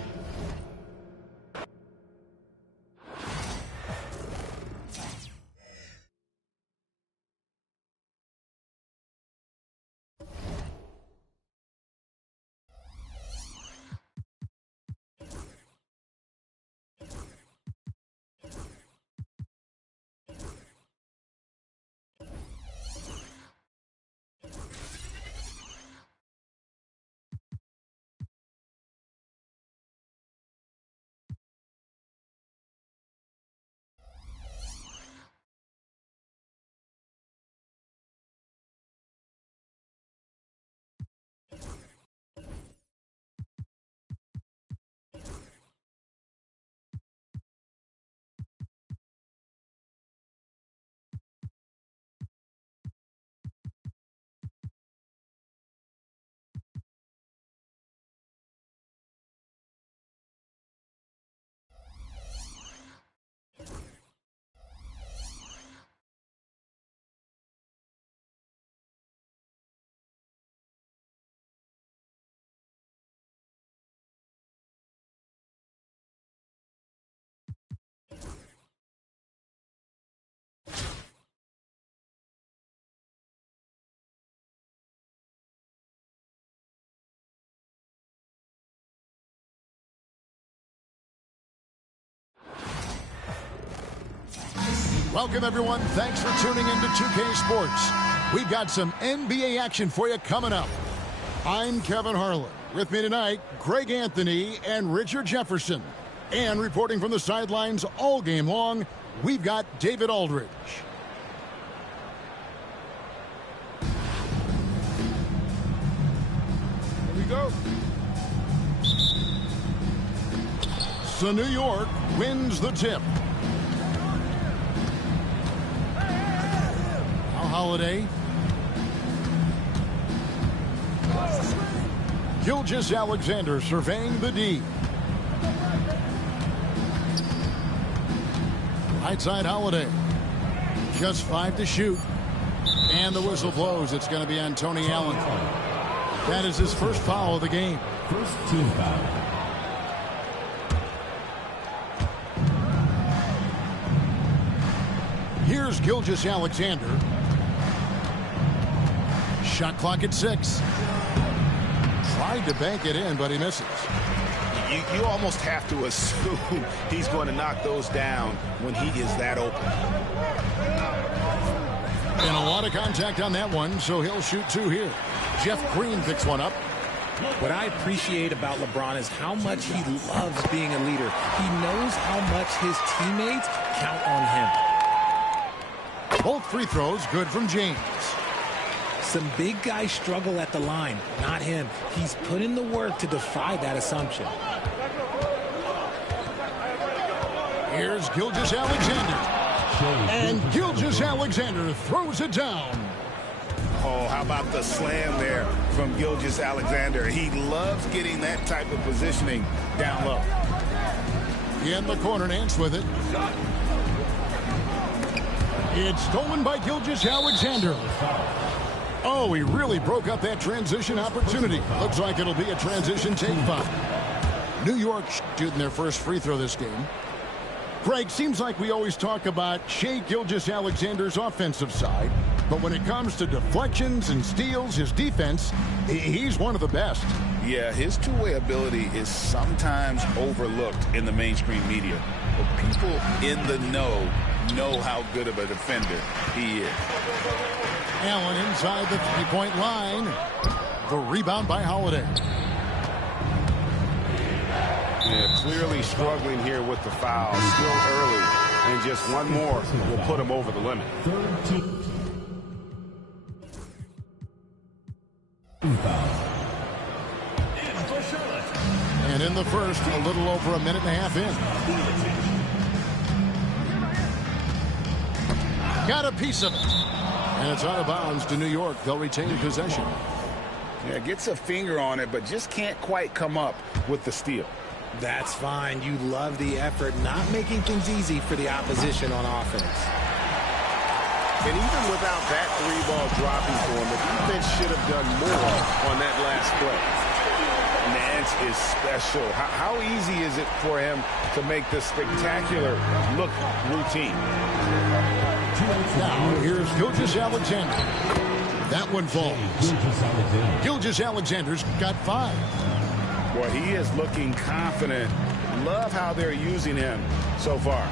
Welcome, everyone. Thanks for tuning in to 2K Sports. We've got some NBA action for you coming up. I'm Kevin Harlan. With me tonight, Greg Anthony and Richard Jefferson. And reporting from the sidelines all game long, we've got David Aldridge. Here we go. So New York wins the tip. Holiday. Gilgeous-Alexander surveying the D. Right side Holiday. Just 5 to shoot. And the whistle blows. It's going to be on Tony Allen. That is his first foul of the game. First team foul. Here's Gilgeous-Alexander. Shot clock at 6. Tried to bank it in, but he misses. You almost have to assume he's going to knock those down when he is that open. And a lot of contact on that one, so he'll shoot 2 here. Jeff Green picks one up. What I appreciate about LeBron is how much he loves being a leader. He knows how much his teammates count on him. Both free throws good from James. Some big guys struggle at the line, not him. He's put in the work to defy that assumption. Here's Gilgeous-Alexander. And Gilgeous-Alexander throws it down. Oh, how about the slam there from Gilgeous-Alexander? He loves getting that type of positioning down low. In the corner, Nance with it. It's stolen by Gilgeous-Alexander. Oh, he really broke up that transition opportunity. Looks like it'll be a transition take foul. New York shooting their first free throw this game. Greg, seems like we always talk about Shai Gilgeous-Alexander's offensive side, but when it comes to deflections and steals, his defense, he's one of the best. Yeah, his two-way ability is sometimes overlooked in the mainstream media. But people in the know how good of a defender he is. Allen inside the three-point line. The rebound by Holiday. Yeah, clearly struggling here with the foul. Still early. And just one more will put him over the limit. And in the first, a little over a minute and a half in. Got a piece of it. And it's out of bounds to New York. They'll retain possession. Yeah, gets a finger on it, but just can't quite come up with the steal. That's fine. You love the effort, not making things easy for the opposition on offense. And even without that 3-ball dropping for him, the defense should have done more on that last play. Nance is special. How easy is it for him to make this spectacular look routine? Now, here's Gilgeous-Alexander. That one falls. Gilgeous-Alexander's got 5. Boy, he is looking confident. Love how they're using him so far.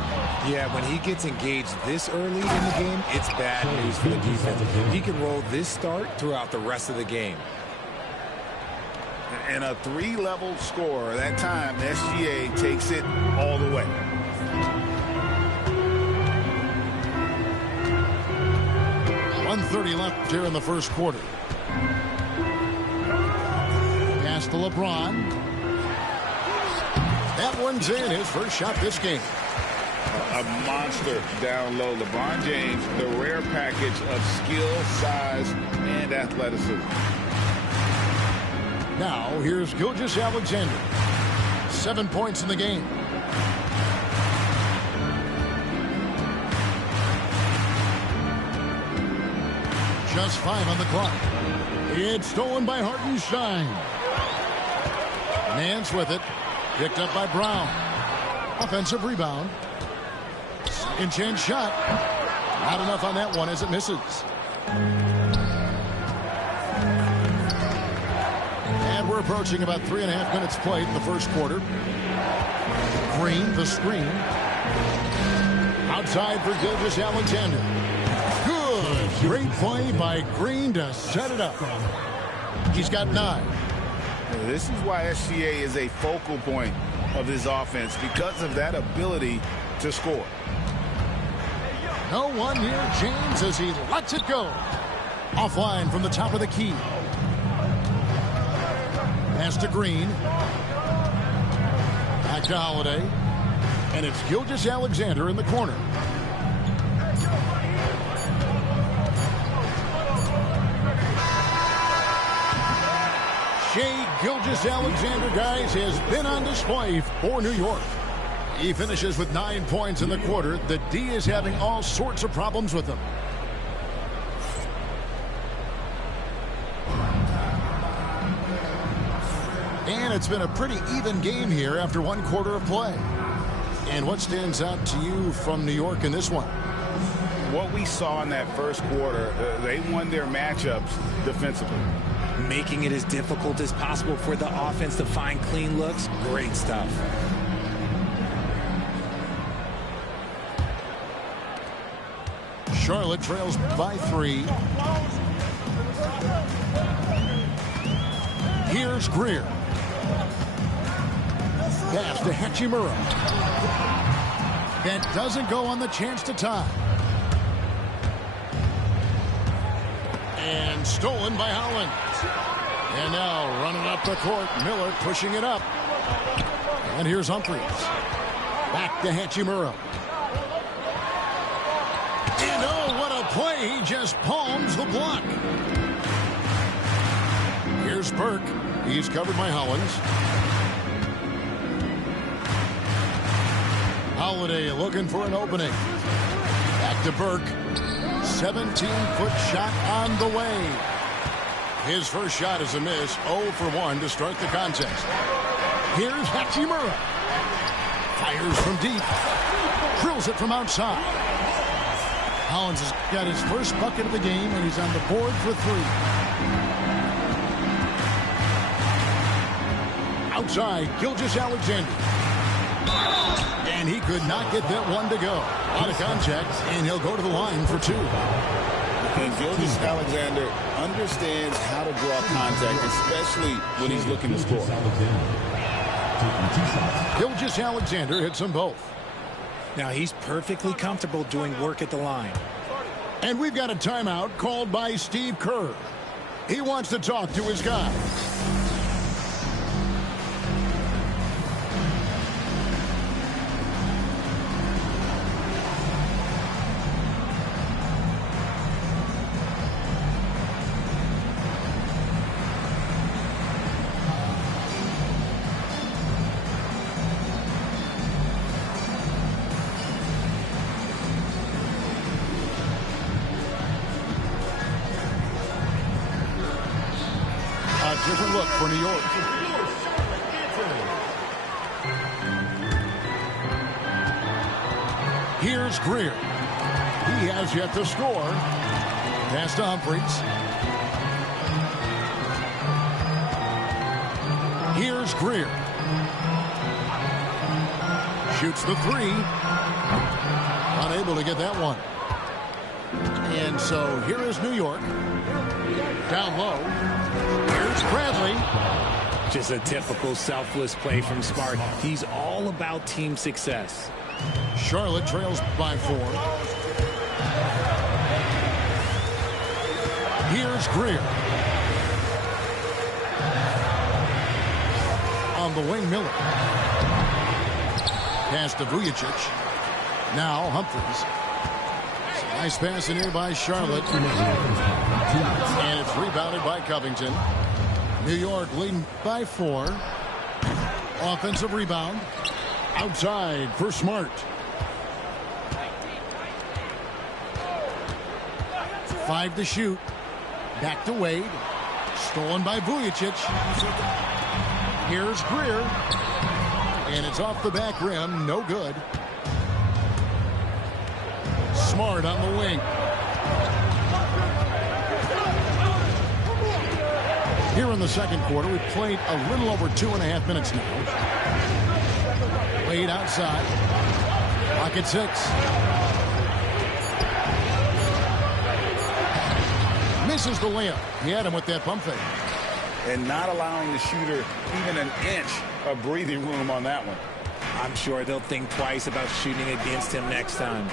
Yeah, when he gets engaged this early in the game, it's bad news for the defense. He can roll this start throughout the rest of the game. And a 3-level score. That time, SGA takes it all the way. .130 left here in the first quarter. Pass to LeBron. That one's in, his first shot this game. A monster down low. LeBron James, the rare package of skill, size, and athleticism. Now, here's Gilgeous-Alexander. 7 points in the game. Just 5 on the clock. It's stolen by Hartenstein. Nance with it. Picked up by Brown. Offensive rebound. Second chance shot. Not enough on that one as it misses. And we're approaching about 3.5 minutes played in the first quarter. Green, the screen. Outside for Gilgeous-Alexander. Good. Great play by Green to set it up. He's got 9. This is why SGA is a focal point of this offense, because of that ability to score. No one near James as he lets it go. Offline from the top of the key. Pass to Green. Back to Holiday. And it's Gilgeous-Alexander in the corner. Shai Gilgeous-Alexander, guys, has been on display for New York. He finishes with 9 points in the quarter. The D is having all sorts of problems with him. And it's been a pretty even game here after 1 quarter of play. And what stands out to you from New York in this one? What we saw in that first quarter, they won their matchups defensively. Making it as difficult as possible for the offense to find clean looks. Great stuff. Charlotte trails by 3. Here's Greer. Pass to Hachimura. That doesn't go on the chance to tie. And stolen by Holland. And now running up the court, Miller pushing it up. And here's Humphries. Back to Hachimura. And oh, what a play. He just palms the block. Here's Burke. He's covered by Hollins. Holiday looking for an opening. Back to Burke. 17-foot shot on the way. His first shot is a miss. 0 for 1 to start the contest. Here's Hachimura. Fires from deep. Drills it from outside. Hollins has got his first bucket of the game, and he's on the board for 3. Outside, Gilgeous-Alexander. And he could not get that one to go. Out of contact, and he'll go to the line for 2. And Gilgeous-Alexander understands how to draw contact, especially when he's looking to score. Gilgeous-Alexander hits them both. Now he's perfectly comfortable doing work at the line. And we've got a timeout called by Steve Kerr. He wants to talk to his guys. Different look for New York. Here's Greer. He has yet to score. Pass to Humphries. Here's Greer. Shoots the 3. Unable to get that one. And so here is New York. Down low. Here's Bradley. Just a typical selfless play from Smart. He's all about team success. Charlotte trails by 4. Here's Greer. On the wing, Miller. Pass to Vujicic. Now Humphries. Nice pass in here by Charlotte. And it's rebounded by Covington. New York leading by 4. Offensive rebound. Outside for Smart. 5 to shoot. Back to Wade. Stolen by Vujicic. Here's Greer. And it's off the back rim. No good. Smart on the wing. Here in the second quarter, we've played a little over 2.5 minutes now. Wade outside. Clock at 6. Misses the layup. He had him with that pump fake. And not allowing the shooter even an inch of breathing room on that one. I'm sure they'll think twice about shooting against him next time.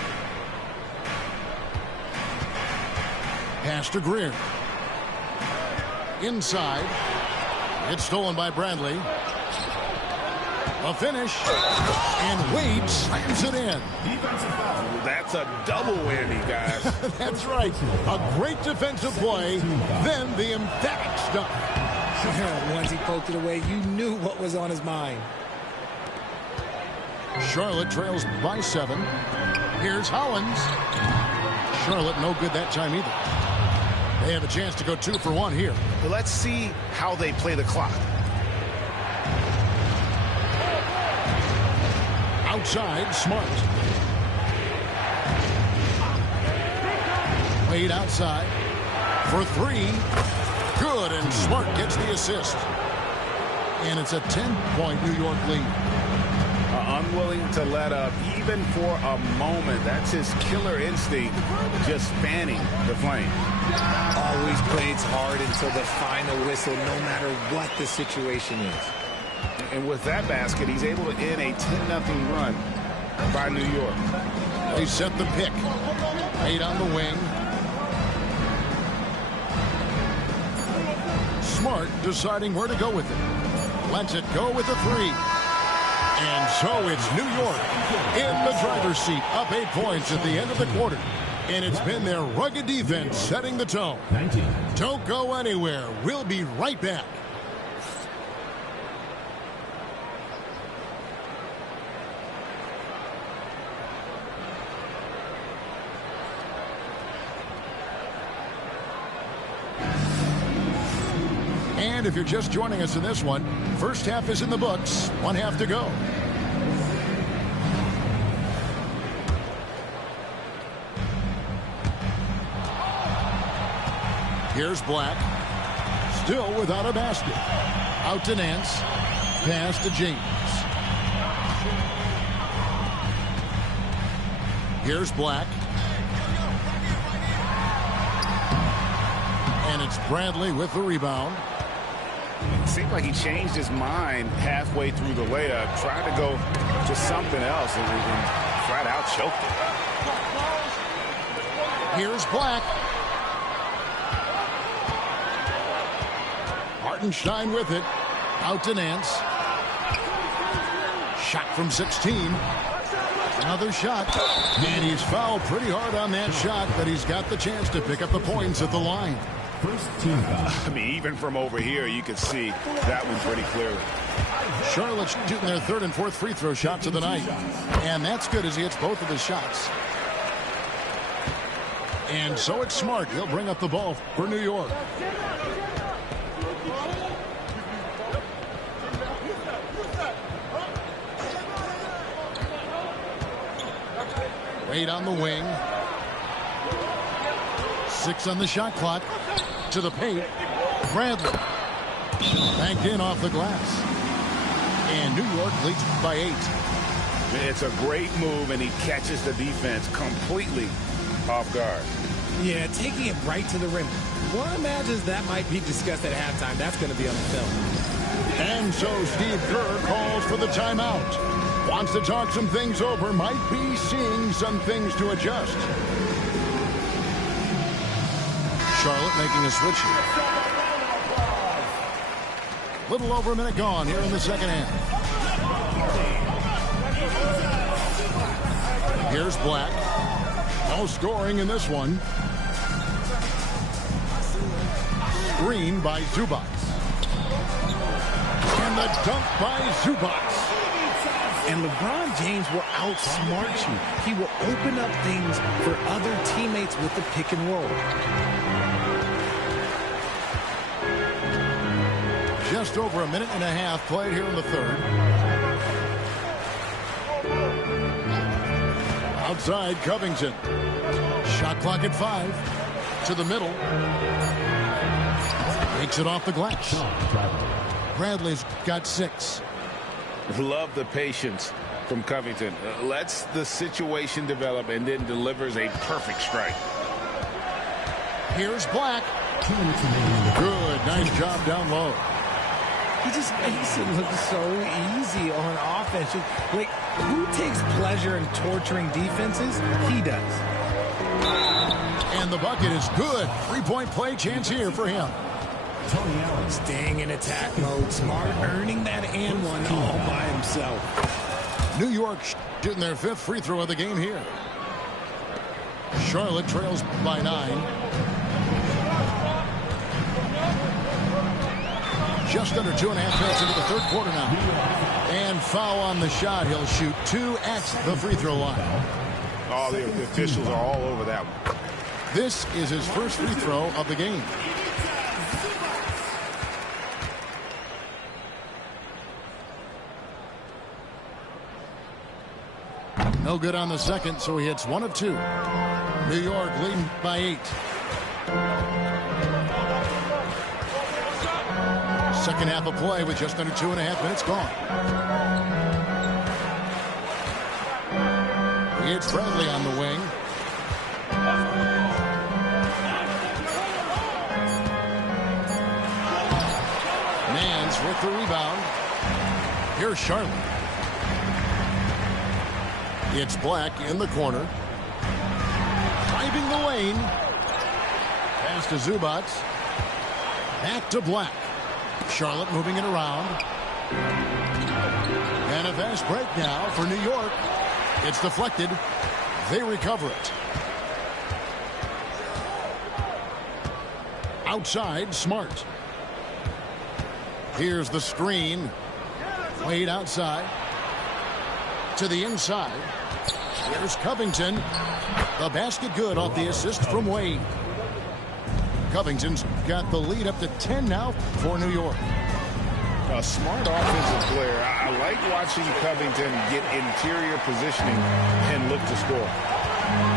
Pass to Greer. Inside. It's stolen by Bradley. A finish. And Wade slams it in. That's a double whammy, guys. That's right. A great defensive play. Then the emphatic stuff. Once he poked it away, you knew what was on his mind. Charlotte trails by 7. Here's Hollins. Charlotte no good that time either. They have a chance to go 2 for 1 here. Let's see how they play the clock. Outside, Smart. Wade outside for 3. Good, and Smart gets the assist. And it's a 10-point New York lead. Unwilling to let up even for a moment. That's his killer instinct, just fanning the flame. Always plays hard until the final whistle, no matter what the situation is. And with that basket, he's able to end a 10-0 run by New York. They set the pick. 8 on the wing. Smart deciding where to go with it. Lets it go with the 3. And so it's New York in the driver's seat, up 8 points at the end of the quarter. And it's been their rugged defense setting the tone. 19. Don't go anywhere. We'll be right back. And if you're just joining us in this one, first half is in the books. 1 half to go. Here's Black. Still without a basket. Out to Nance. Pass to James. Here's Black. And it's Bradley with the rebound. It seemed like he changed his mind halfway through the layup, tried to go to something else, and flat out choked it. Here's Black. Hartenstein with it. Out to Nance. Shot from 16. Another shot. And he's fouled pretty hard on that shot, but he's got the chance to pick up the points at the line. First team foul. I mean, even from over here, you can see that one pretty clearly. Charlotte's shooting their 3rd and 4th free throw shots of the night. And that's good as he hits both of his shots. And so it's Smart. He'll bring up the ball for New York. Wade on the wing. 6 on the shot clock. To the paint. Bradley. Banked in off the glass. And New York leads by 8. It's a great move, and he catches the defense completely off guard. Yeah, taking it right to the rim. One imagines that might be discussed at halftime. That's going to be on the film. And so Steve Kerr calls for the timeout. Wants to talk some things over. Might be seeing some things to adjust. Charlotte making a switch here. Little over a minute gone here in the second half. Here's Black. No scoring in this one. Screen by Zubac. And the dunk by Zubac. And LeBron James will outsmart you. He will open up things for other teammates with the pick and roll. Just over a minute and a half played here in the 3rd. Outside Covington. Shot clock at 5. To the middle. Takes it off the glass. Bradley's got 6. Love the patience from Covington. Lets the situation develop and then delivers a perfect strike. Here's Black. Good. Nice job down low. He just makes it look so easy on offense. Like, who takes pleasure in torturing defenses? He does. And the bucket is good. 3-point play chance here for him. Tony Allen staying in attack mode. Smart earning that and one all by himself. New York shooting their 5th free throw of the game here. Charlotte trails by 9. Just under 2.5 minutes into the 3rd quarter now. And foul on the shot. He'll shoot 2 at the free throw line. Oh, the officials are all over that one. This is his first free throw of the game. No good on the second, so he hits 1 of 2. New York leading by 8. Second half of play with just under 2.5 minutes gone. It's Bradley on the wing. Mans with the rebound. Here's Charlotte. It's Black in the corner. Driving the lane. Pass to Zubac. Back to Black. Charlotte moving it around. And a fast break now for New York. It's deflected. They recover it. Outside, Smart. Here's the screen. Wade outside. To the inside. Here's Covington. The basket good off the assist from Wade. Covington's got the lead up to 10 now for New York. A smart offensive player. I like watching Covington get interior positioning and look to score.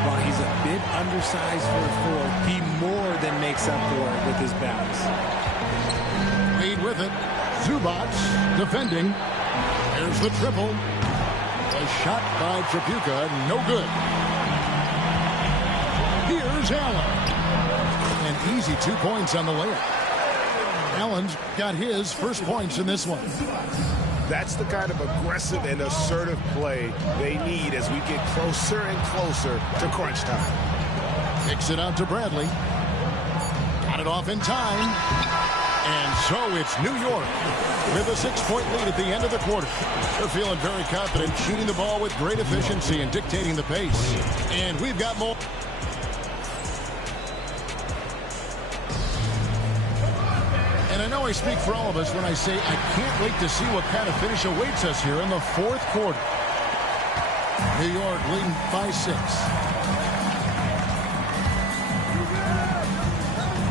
While he's a bit undersized for a 4, he more than makes up for it with his bounce. Wade with it. Zubac defending. There's the triple. A shot by Tripucka, no good. Here's Allen. An easy 2 points on the layup. Allen's got his first points in this one. That's the kind of aggressive and assertive play they need as we get closer and closer to crunch time. Kicks it out to Bradley. Got it off in time. And so it's New York with a 6-point lead at the end of the quarter. They're feeling very confident, shooting the ball with great efficiency and dictating the pace. And we've got more. And I know I speak for all of us when I say I can't wait to see what kind of finish awaits us here in the 4th quarter. New York leading by 6.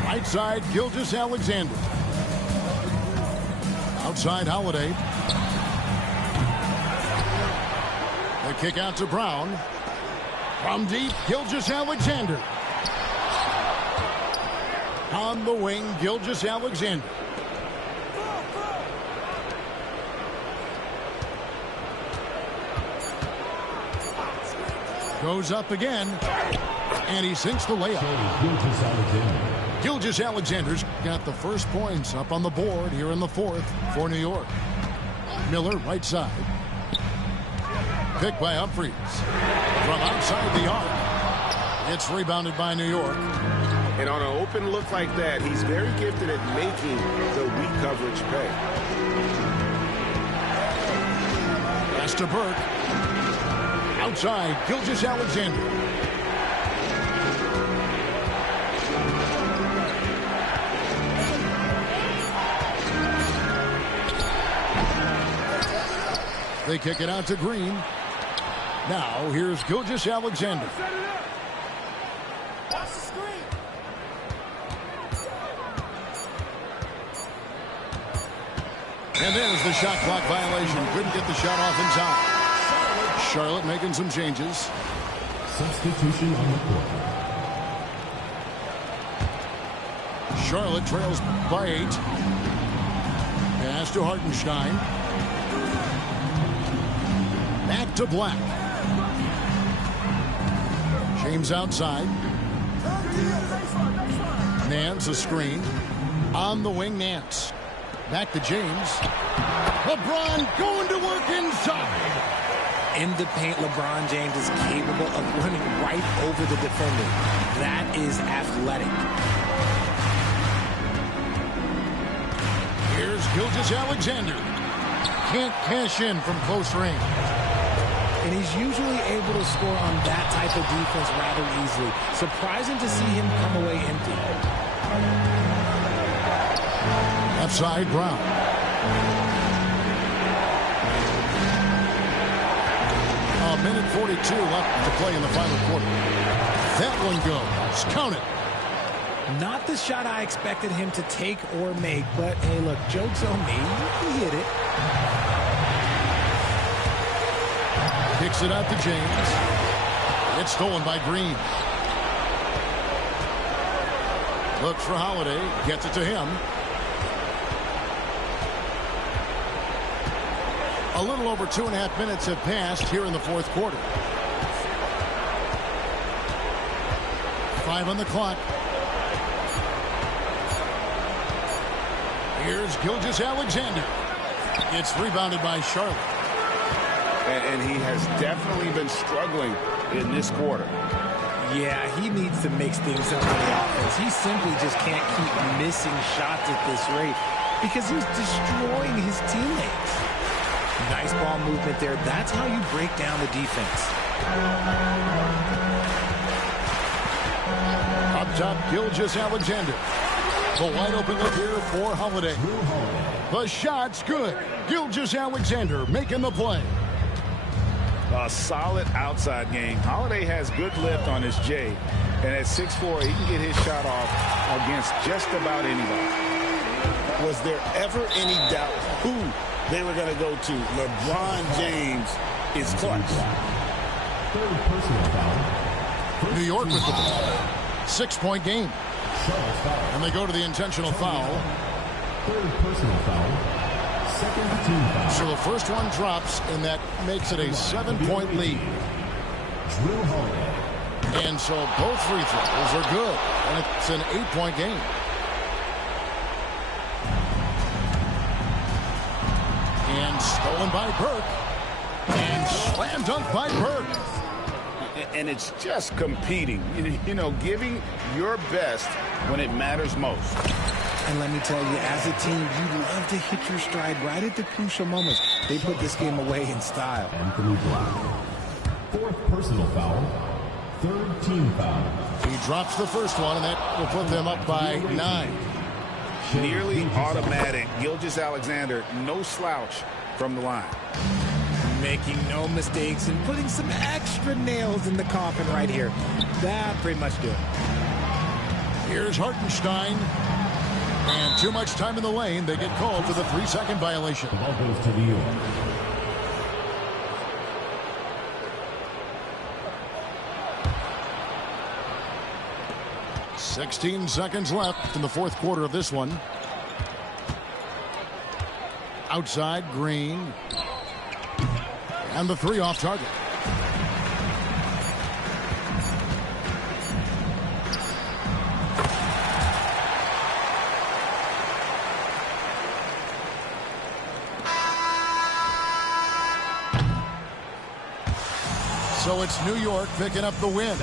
Right side, Gilgeous-Alexander. Outside, Holiday. The kick out to Brown. From deep, Gilgeous-Alexander. On the wing, Gilgeous-Alexander. Goes up again. And he sinks the layup. Gilgeous-Alexander's got the first points up on the board here in the 4th for New York. Miller, right side. Picked by Humphries. From outside the arc. It's rebounded by New York. And on an open look like that, he's very gifted at making the weak coverage pay. Pass to Burke. Outside, Gilgeous-Alexander. They kick it out to Green. Now, here's Gilgeous-Alexander. And there's the shot clock violation. Couldn't get the shot off in time. Charlotte making some changes. Substitution on the court. Charlotte trails by 8. Pass to Hartenstein. Back to Black. James outside. Nance, a screen. On the wing, Nance. Back to James. LeBron going to work inside. In the paint, LeBron James is capable of running right over the defender. That is athletic. Here's Gilgeous-Alexander. Can't cash in from close range. And he's usually able to score on that type of defense rather easily. Surprising to see him come away empty. Left side, Brown. A minute 42 left to play in the final quarter. That one goes. Count it. Not the shot I expected him to take or make, but hey, look, joke's on me. He hit it. Kicks it out to James. It's stolen by Green. Looks for Holiday. Gets it to him. A little over 2.5 minutes have passed here in the fourth quarter. 5 on the clock. Here's Gilgeous-Alexander. It's rebounded by Charlotte. And he has definitely been struggling in this quarter. Yeah, he needs to mix things up on the offense. He simply just can't keep missing shots at this rate because he's destroying his teammates. Nice ball movement there. That's how you break down the defense. Up top, Gilgeous-Alexander. The wide open look here for Holiday. The shot's good. Gilgeous-Alexander making the play. A solid outside game. Holiday has good lift on his J. And at 6'4", he can get his shot off against just about anybody. Was there ever any doubt who they were going to go to? LeBron James is clutch. Third personal foul. New York with the ball. 6-point game. And they go to the intentional foul. Third personal foul. Second team foul. So the first one drops, and that makes it a 7-point lead. Drew Holiday. And so both free throws are good. And it's an 8-point game. And stolen by Burke. And slam dunk by Burke. And it's just competing, you know, giving your best when it matters most. And let me tell you, as a team, you love to hit your stride right at the crucial moments. They put this game away in style. Anthony Black. Fourth personal foul. Third team foul. He drops the first one, and that will put them up by 9. Nearly automatic. Gilgeous-Alexander, no slouch from the line. Making no mistakes and putting some extra nails in the coffin right here. That pretty much do it. Here's Hartenstein. And too much time in the lane. They get called for the 3-second violation. The ball goes to New York. $16 seconds left in the fourth quarter of this one. Outside, Green. And the 3 off target. So it's New York picking up the win.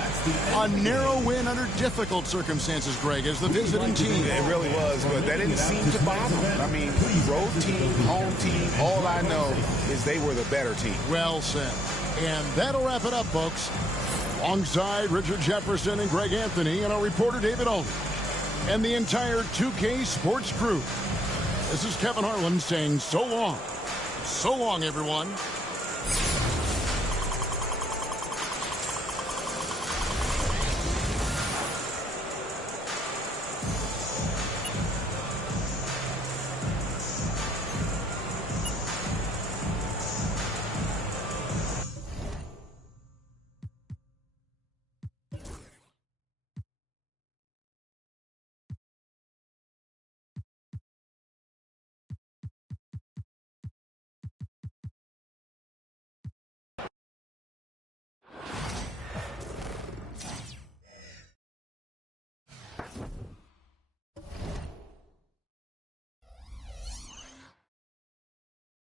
A narrow win under difficult circumstances, Greg, as the visiting team. It really was, but that didn't seem to bother them. I mean, road team, home team, all I know is they were the better team. Well said. And that'll wrap it up, folks. Alongside Richard Jefferson and Greg Anthony and our reporter David Aldridge and the entire 2K Sports crew. This is Kevin Harlan saying so long. So long, everyone.